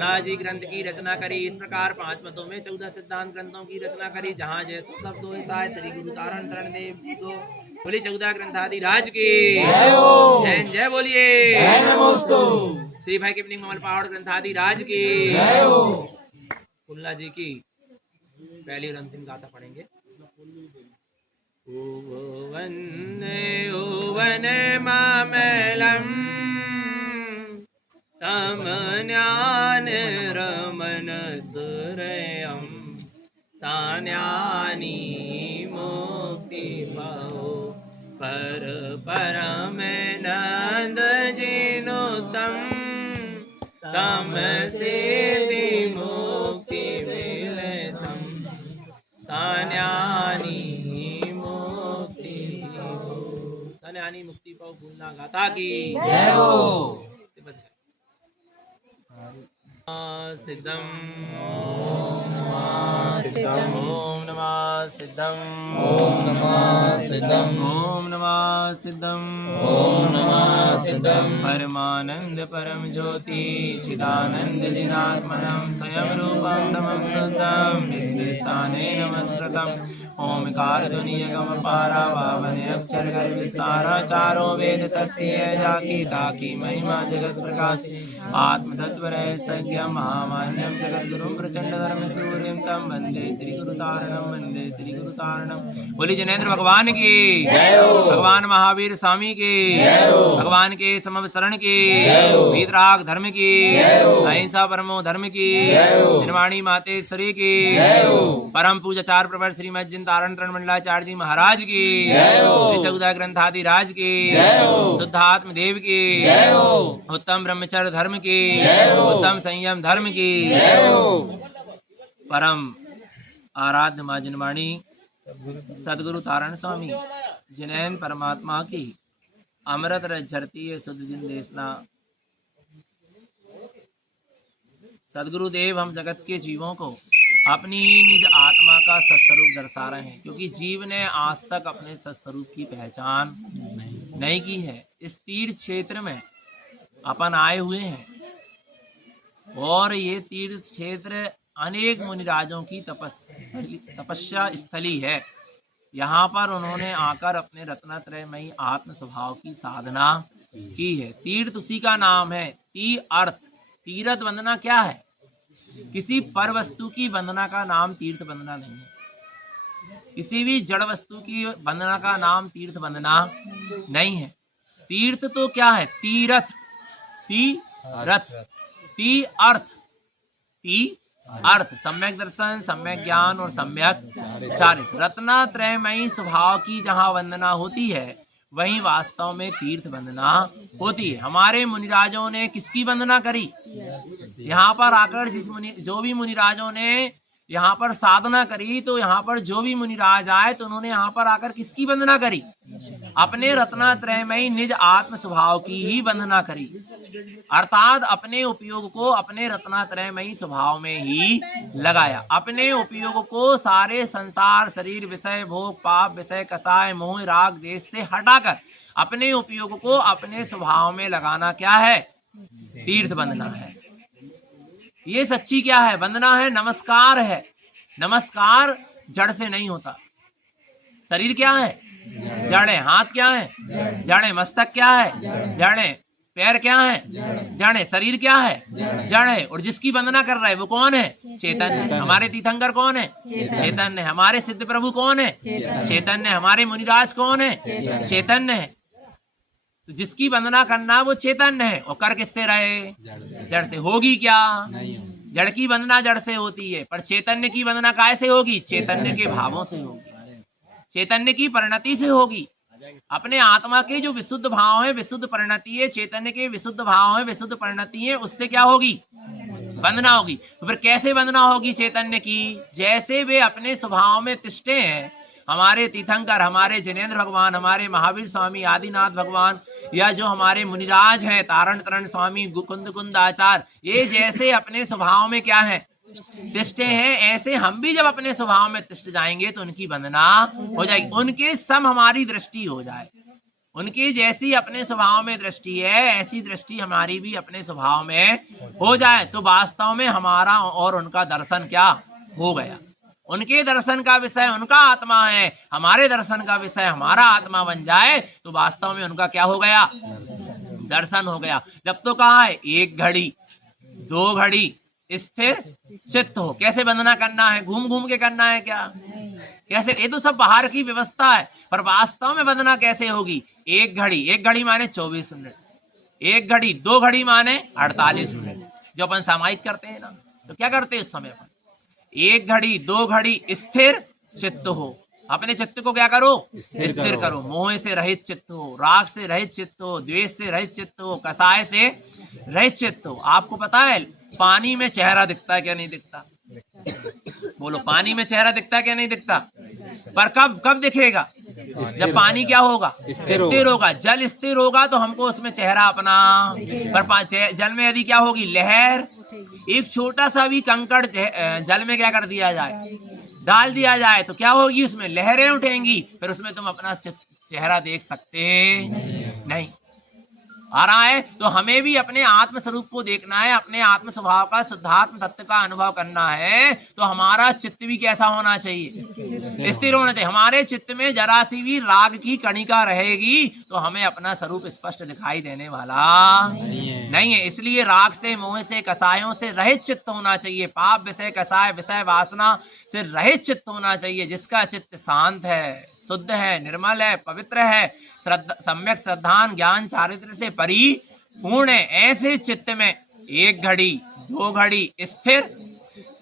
ला जी ग्रंथ की रचना करी। इस प्रकार 5 मतों में 14 सिद्धांत ग्रंथों की रचना करी। जहाँ जैसो शब्द हो श्री गुरु तारण तरण देव जी को बोली 14 ग्रंथादि राज की जय जय बोलिए। श्री भाई किपनिंग ममल पहाड़ ग्रंथादि राज की। कुल्ला जी की पहली और अंतिम गाथा पढ़ेंगे। ओवन मामलम तम ज्ञान रमन सुरयम सान्यानी मुक्ति पाओ पर परम नंद जिनो तम सिद्धि मुक्ति मिले सम सान्यानी मुक्ति हो। सान्यानी मुक्ति पाओ भूलना गाता की जय हो। सिद्धम ओम नमः सिद्धम ओम नमः सिद्धम ओम नमः सिद्धम ओम नमः सिद्धम ओम नमः सिद्धम। परमानंद परम ज्योति चिदानंद जिनात्मनम स्वयं रूपम समम शुद्धम नित्यस्थाने नमस्कृतम। ओमकार ध्वनि गम पारा पावन अक्षर गर्भ सारा चारों वेद सत्य है जाकी ताकी महिमा जगत प्रकाश आत्म तत्व रहस्य महामान्यम जगत गुरुम प्रचंड धर्म सूर्यम तम वंदे श्री गुरु तारणम वंदे श्री गुरु तारणम। बोली जनेन्द्र भगवान की भगवान महावीर स्वामी की भगवान के समवसरण की वीतराग धर्म की अहिंसा परमो धर्म की निर्वाणी मातेश्वरी की परम पूजाचार प्रवर श्रीमद जिन तारण तरणमंडलाचार्य जी महाराज की 14 ग्रंथादि राज की शुद्धात्म देव की उत्तम ब्रह्मचर्य धर्म की उत्तम संयम धर्म की परम आराध्य मां जिनवाणी सदगुरु तारण स्वामी जिनैन परमात्मा की अमृत रजरती है सुध जिन देशना। सदगुरु देव हम जगत के जीवों को अपनी निज आत्मा का सत्स्वरूप दर्शा रहे हैं, क्योंकि जीव ने आज तक अपने सत्स्वरूप की पहचान नहीं की है। इस तीर्थ क्षेत्र में अपन आए हुए हैं और ये तीर्थ क्षेत्र अनेक मुनिराजों की तपस्या स्थली है। यहाँ पर उन्होंने आकर अपने रत्नत्रयमयी आत्म स्वभाव की साधना की है। तीर्थ उसी का नाम है। तीर्थ वंदना क्या है? किसी पर वस्तु की वंदना का नाम तीर्थ वंदना नहीं है। किसी भी जड़ वस्तु की वंदना का नाम तीर्थ वंदना नहीं है। तीर्थ तो क्या है? तीरथ, अर्थ, सम्यक दर्शन, सम्यक ज्ञान और सम्यक चारित्र। रत्नत्रयमयी स्वभाव की जहाँ वंदना होती है वहीं वास्तव में तीर्थ वंदना होती है। हमारे मुनिराजों ने किसकी वंदना करी? यहाँ पर आकर जो भी मुनिराजों ने यहाँ पर साधना करी, तो यहाँ पर जो भी मुनिराज आए तो उन्होंने यहाँ पर आकर किसकी वंदना करी? अपने रत्नत्रयमयी निज आत्म स्वभाव की ही वंदना करी, अर्थात अपने उपयोग को अपने रत्नत्रयमयी स्वभाव में ही लगाया। अपने उपयोग को सारे संसार, शरीर, विषय, भोग, पाप, विषय, कसाय, मोह, राग, देश से हटाकर अपने उपयोग को अपने स्वभाव में लगाना क्या है? तीर्थ वंदना है। ये सच्ची क्या है? वंदना है, नमस्कार है। नमस्कार जड़ से नहीं होता। शरीर क्या है? जड़ है। हाथ क्या है? जड़ है। मस्तक क्या है? जड़ है। पैर क्या है? जड़ है। शरीर क्या है? जड़ है। और जिसकी वंदना कर रहा है वो कौन है? चेतन। हमारे तीर्थंकर कौन है? चैतन्य। हमारे सिद्ध प्रभु कौन है? चैतन्य। हमारे मुनिराज कौन है? चैतन्य है। तो जिसकी वंदना करना वो चैतन्य है, और कर किससे रहे? जड़ से। होगी क्या? जड़ की वंदना जड़ से होती है, पर चैतन्य की वंदना कैसे होगी? चैतन्य के भावों से होगी, चैतन्य की परिणति से होगी। अपने आत्मा के जो विशुद्ध भाव है, विशुद्ध परिणति है, चैतन्य के विशुद्ध भाव है, विशुद्ध परिणति है, उससे क्या होगी? वंदना होगी। तो फिर कैसे वंदना होगी चैतन्य की? जैसे वे अपने स्वभाव में तिष्ठे हैं, हमारे तीर्थंकर, हमारे जिनेंद्र भगवान, हमारे महावीर स्वामी आदिनाथ भगवान, या जो हमारे मुनिराज हैं तारण तरण स्वामी कुंद कुंद आचार्य, ये जैसे अपने स्वभाव में क्या है? तिष्ठे हैं, ऐसे हम भी जब अपने स्वभाव में तिष्ठ जाएंगे तो उनकी वंदना हो जाएगी, उनके सम हमारी दृष्टि हो जाए। उनकी जैसी अपने स्वभाव में दृष्टि है, ऐसी दृष्टि हमारी भी अपने स्वभाव में हो जाए, तो वास्तव में हमारा और उनका दर्शन क्या हो गया। उनके दर्शन का विषय उनका आत्मा है, हमारे दर्शन का विषय हमारा आत्मा बन जाए, तो वास्तव में उनका क्या हो गया? दर्शन हो गया। जब तो कहा है 1 घड़ी 2 घड़ी स्थिर चित्त हो। कैसे वंदना करना है? घूम घूम के करना है क्या? कैसे? ये तो सब बाहर की व्यवस्था है, पर वास्तव में वंदना कैसे होगी? 1 घड़ी, 1 घड़ी माने 24 मिनट, 1 घड़ी 2 घड़ी माने 48 मिनट। जो अपन सामायिक करते हैं ना, तो क्या करते हैं उस समय पर? 1 घड़ी 2 घड़ी स्थिर चित्त हो। अपने चित्त को क्या करो? स्थिर करो। मोह से रहित चित्त हो, राग से रहित चित्त हो, द्वेष से रहित चित्त हो, कसाय से रहित चित्त हो। आपको पता है पानी में चेहरा दिखता है क्या नहीं दिखता? बोलो, पानी में चेहरा दिखता है क्या नहीं दिखता? पर कब दिखेगा? जब पानी क्या होगा? स्थिर होगा। जल स्थिर होगा तो हमको उसमें चेहरा अपना, पर जल में यदि क्या होगी? लहर। एक छोटा सा भी कंकड़ जल में क्या कर दिया जाए? डाल दिया जाए, तो क्या होगी? उसमें लहरें उठेंगी, फिर उसमें तुम अपना चेहरा देख सकते नहीं। आ रहा है? तो हमें भी अपने आत्म स्वरूप को देखना है, अपने आत्म स्वभाव का, शुद्धात्म तत्व का अनुभव करना है, तो हमारा चित्त भी कैसा होना चाहिए? स्थिर होना चाहिए। हमारे चित्त में जरा सी भी राग की कणिका रहेगी तो हमें अपना स्वरूप स्पष्ट दिखाई देने वाला नहीं है। इसलिए राग से, मोह से, कसायों से रहित चित्त होना चाहिए। पाप विषय, कसाय विषय, वासना से रहित चित्त होना चाहिए, जिसका चित्त शांत है, शुद्ध है, निर्मल है, पवित्र है, सम्यक श्रद्धान ज्ञान चारित्र से परिपूर्ण है। ऐसे चित्त में 1 घड़ी 2 घड़ी स्थिर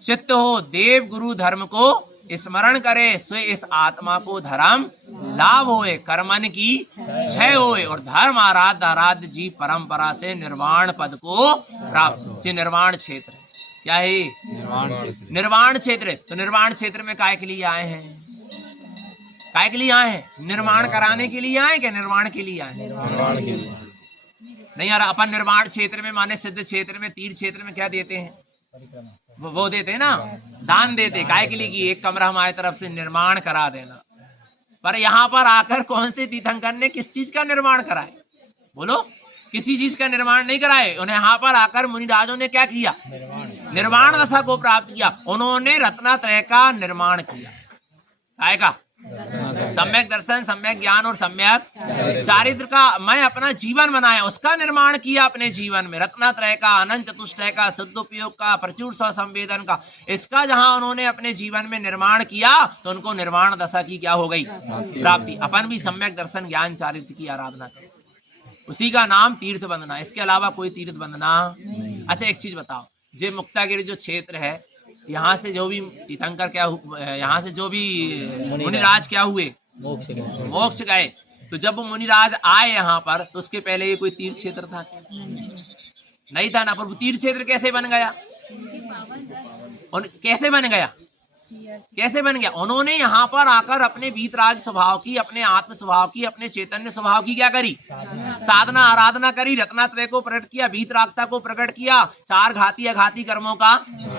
चित्त हो, देव गुरु धर्म को स्मरण करे, स्वे इस आत्मा को धर्म लाभ होए, कर्मन की क्षय होए, और धर्म आराध्य जी परंपरा से निर्वाण पद को प्राप्त। निर्वाण क्षेत्र क्या है? निर्वाण क्षेत्र। तो निर्वाण क्षेत्र में काय के लिए आए हैं? काय के लिए आए हैं? निर्माण कराने के लिए आए, क्या निर्माण के लिए आए? निर्माण के लिए नहीं यार। अपन निर्माण क्षेत्र में माने सिद्ध क्षेत्र में, तीर्थ क्षेत्र में क्या देते हैं? वो देते हैं ना, दान देते। काय के लिए? कि एक कमरा हमारी तरफ से निर्माण करा देना। पर यहाँ पर आकर कौन से तीर्थंकर ने किस चीज का निर्माण कराए? बोलो, किसी चीज का निर्माण नहीं कराए। उन्हें यहाँ पर आकर मुनिराजों ने क्या किया? निर्वाण दशा को प्राप्त किया। उन्होंने रत्नात्रय का निर्माण किया। काय का? सम्यक दर्शन, सम्यक ज्ञान और सम्यक चारित्र का मैं अपना जीवन बनाया, उसका निर्माण किया अपने जीवन में। रत्नात्रय का, अनंत चतुष्टय का, सदुपयोग का, प्रचुर संवेदन का, इसका जहां उन्होंने अपने जीवन में निर्माण किया तो उनको निर्वाण दशा की क्या हो गई? प्राप्ति। अपन भी सम्यक दर्शन ज्ञान चारित्र की आराधना करें, उसी का नाम तीर्थ वंदना। इसके अलावा कोई तीर्थ वंदना। अच्छा, एक चीज बताओ, जे मुक्तागिरी जो क्षेत्र है, यहाँ से जो भी तीर्थंकर क्या, यहाँ से जो भी मुनिराज क्या हुए? मोक्ष गए। तो जब मुनिराज आए यहाँ पर, तो उसके पहले ये कोई तीर्थ क्षेत्र था? नहीं था ना। पर तीर्थ क्षेत्र कैसे बन गया? और कैसे बन गया? कैसे बन गया? उन्होंने यहाँ पर आकर अपने वीतराग स्वभाव की, अपने आत्म स्वभाव की, अपने चैतन्य स्वभाव की क्या करी? साधना आराधना करी, रत्नात्रय को प्रकट किया, वीतरागता को प्रकट किया, 4 घाती अघाती कर्मों का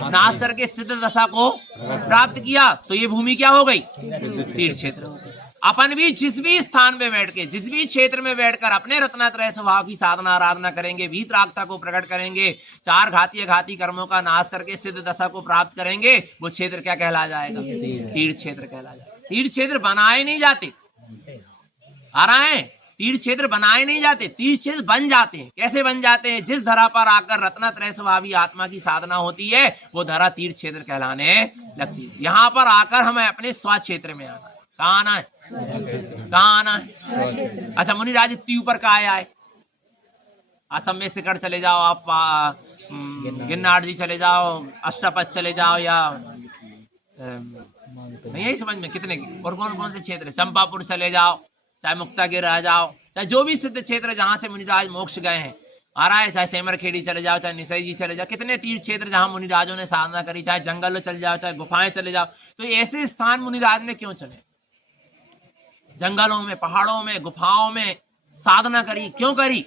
नाश करके सिद्ध दशा को प्राप्त किया। तो ये भूमि क्या हो गई? तीर्थ क्षेत्र। अपन भी जिस भी स्थान में बैठ के, जिस भी क्षेत्र में बैठकर अपने रत्नात्रय स्वभाव की साधना आराधना करेंगे, वीतरागता को प्रकट करेंगे, 4 घाती अघाती कर्मों का नाश करके सिद्ध दशा को प्राप्त करेंगे, वो क्षेत्र क्या कहला जाएगा? तीर्थ क्षेत्र कहला जाएगा। तीर्थ क्षेत्र बनाए नहीं जाते। आ रहा है? तीर्थ क्षेत्र बनाए नहीं जाते, तीर्थ क्षेत्र बन जाते हैं। कैसे बन जाते हैं? जिस धरा पर आकर रत्नात्रय स्वभावी आत्मा की साधना होती है, वो धरा तीर्थ क्षेत्र कहलाने लगती है। यहाँ पर आकर हमें अपने स्व क्षेत्र में आना है। कहाँ आना है? कहाँ आना है? अच्छा, मुनिराज इतनी ऊपर का आए? असम में सिकड़ चले जाओ आप, गिरनार जी चले जाओ, अष्टापद चले जाओ, या नहीं यही समझ में कितने और कौन कौन से क्षेत्र, चंपापुर चले जाओ, चाहे मुक्तागिर आ जाओ, चाहे जो भी सिद्ध क्षेत्र जहां से मुनिराज मोक्ष गए हैं आ रहा है, चाहे सेमरखेड़ी चले जाओ, चाहे निसई जी चले जाओ, कितने तीर्थ क्षेत्र जहां मुनिराजों ने साधना करी, चाहे जंगल चले जाओ, चाहे गुफाएं चले जाओ। तो ऐसे स्थान मुनिराज ने क्यों चले, जंगलों में, पहाड़ों में, गुफाओं में साधना करी, क्यों करी?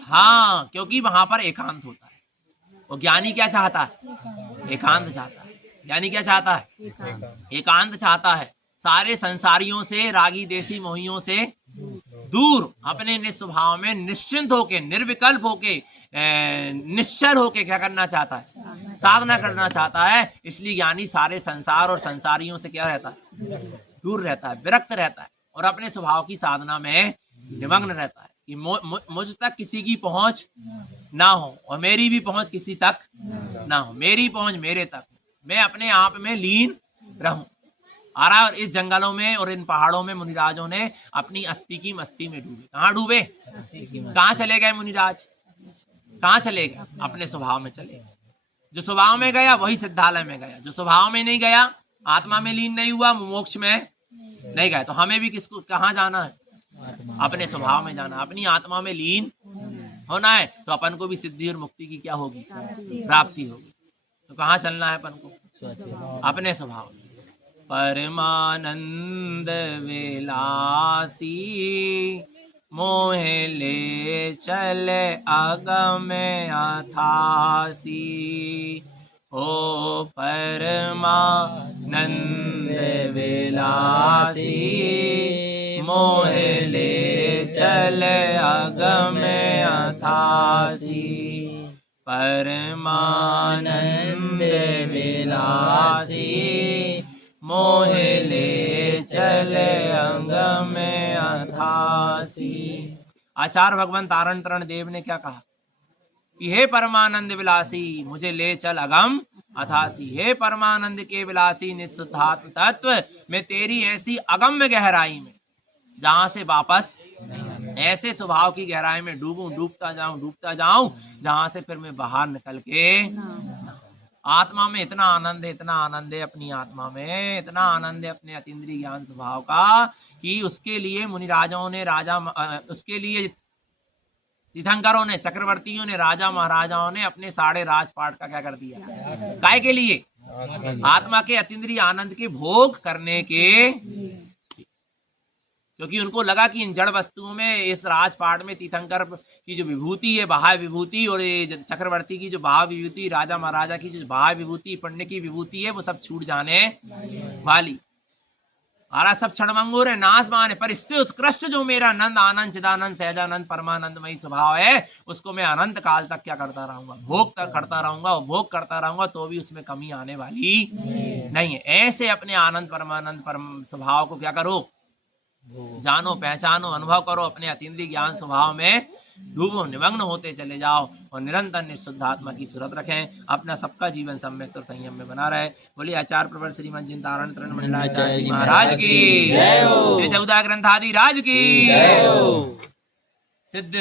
हाँ, क्योंकि वहां पर एकांत होता है। वो ज्ञानी क्या चाहता है? एकांत चाहता है। ज्ञानी क्या चाहता है? एकांत चाहता है। सारे संसारियों से, रागी देसी मोहियों से दूर, अपने निस्वभाव में निश्चिंत होके, निर्विकल्प होके, निश्चल होके क्या करना चाहता है? साधना करना चाहता है। इसलिए ज्ञानी सारे संसार और संसारियों से क्या रहता है? दूर रहता है, विरक्त रहता है, और अपने स्वभाव की साधना में निमग्न रहता है कि मुझ तक किसी की पहुंच ना हो, और मेरी भी पहुंच किसी तक ना हो, मेरी पहुंच मेरे तक, मैं अपने आप में लीन रहूं। आ रहा, और इस जंगलों में और इन पहाड़ों में मुनिराजों ने अपनी अस्थि की मस्ती में डूबे। कहाँ डूबे? कहाँ चले गए मुनिराज? कहाँ चले गए? अपने स्वभाव में चले गए। जो स्वभाव में गया वही सिद्धालय में गया, जो स्वभाव में नहीं गया, आत्मा में लीन नहीं हुआ, मोक्ष में नहीं गया। तो हमें भी किसको, कहाँ जाना है? अपने स्वभाव में जाना, अपनी आत्मा में लीन होना है। तो अपन को भी सिद्धि और मुक्ति की क्या होगी? प्राप्ति होगी। तो कहाँ चलना है अपन को? अपने स्वभाव में। परमानंद विलासी मोहे ले चले अगम अथासी, हो परमानंद विलासी मोहे ले चले अगम अथासी, परमानंद विलासी मोहे ले चले अंगम अथासी। आचार्य भगवान तारण तरण देव ने क्या कहा कि हे परमानंद विलासी, मुझे ले चल अगम अथासी। हे परमानंद के विलासी निस्सुद्धात्म तत्व, मैं तेरी ऐसी अगम्य गहराई में, जहां से वापस ऐसे स्वभाव की गहराई में डूबूं, डूबता जाऊं, जहां से फिर मैं बाहर निकल के आत्मा में इतना आनंद है, इतना आनंद है अपनी आत्मा में, इतना आनंद है अपने अतीन्द्रिय ज्ञान स्वभाव का, कि उसके लिए मुनिराजों ने, उसके लिए तीर्थंकरों ने, चक्रवर्तियों ने, राजा महाराजाओं ने अपने साढ़े राजपाट का क्या कर दिया? काय के लिए? आत्मा के अतीन्द्रिय आनंद के भोग करने के, क्योंकि उनको लगा कि इन जड़ वस्तुओं में, इस राजपाट में तीर्थंकर की जो विभूति है, बाह्य विभूति, और ये चक्रवर्ती की जो बाह्य विभूति, राजा महाराजा की जो बाह्य विभूति, पुण्य की विभूति है, वो सब छूट जाने वाली। आरा सब क्षणभंगुर है, नाशवान है, पर इससे उत्कृष्ट जो मेरा नंद आनंद चिदानंद सहजानंद परमानंदमयी स्वभाव है, उसको मैं अनंत काल तक क्या करता रहूंगा? भोग तक करता रहूंगा, और भोग करता रहूंगा तो भी उसमें कमी आने वाली नहीं है। ऐसे अपने आनंद परमानंद परम स्वभाव को क्या करो? जानो, पहचानो, अनुभव करो, अपने अतीन्द्रिय ज्ञान स्वभाव में डूबो, निमग्न होते चले जाओ, और निरंतर निशुद्ध आत्मा की सूरत रखें। अपना सबका जीवन सम्यक और संयम में बना रहे। बोलिए आचार्य प्रवर श्रीमद जिन तारण तरण मणिलाल जी महाराज की जय हो। श्री 14 ग्रंथादि राज की जय हो। सिद्ध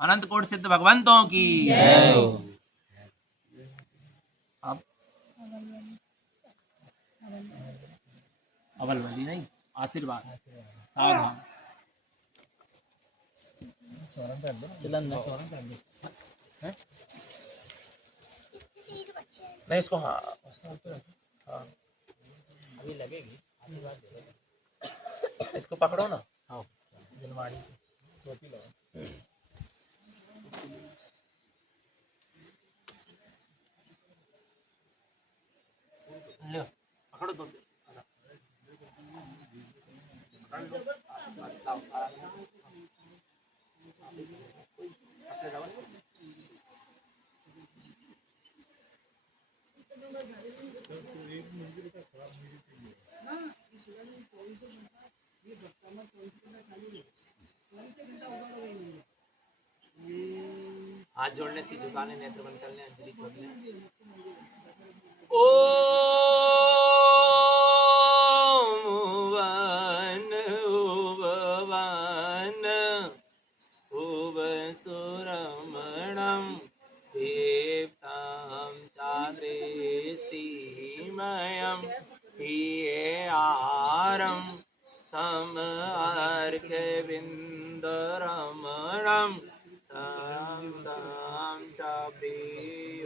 अनंत कोट सिद्ध भगवंतों की जय हो। अब अवलवली नहीं, आशीर्वाद, सावधान। नहीं इसको, हाँ हाँ अभी लगेगी, इसको पकड़ो ना। हाँ जलवाड़ी टोपी लगाओ। ले पकड़ो तो हाथ जोड़ने से झुकाने, नेत्र बंद करने, अंजलि खोलने। ओम वन तम अर्घ्य बिंद रमणम सदां च प्रिय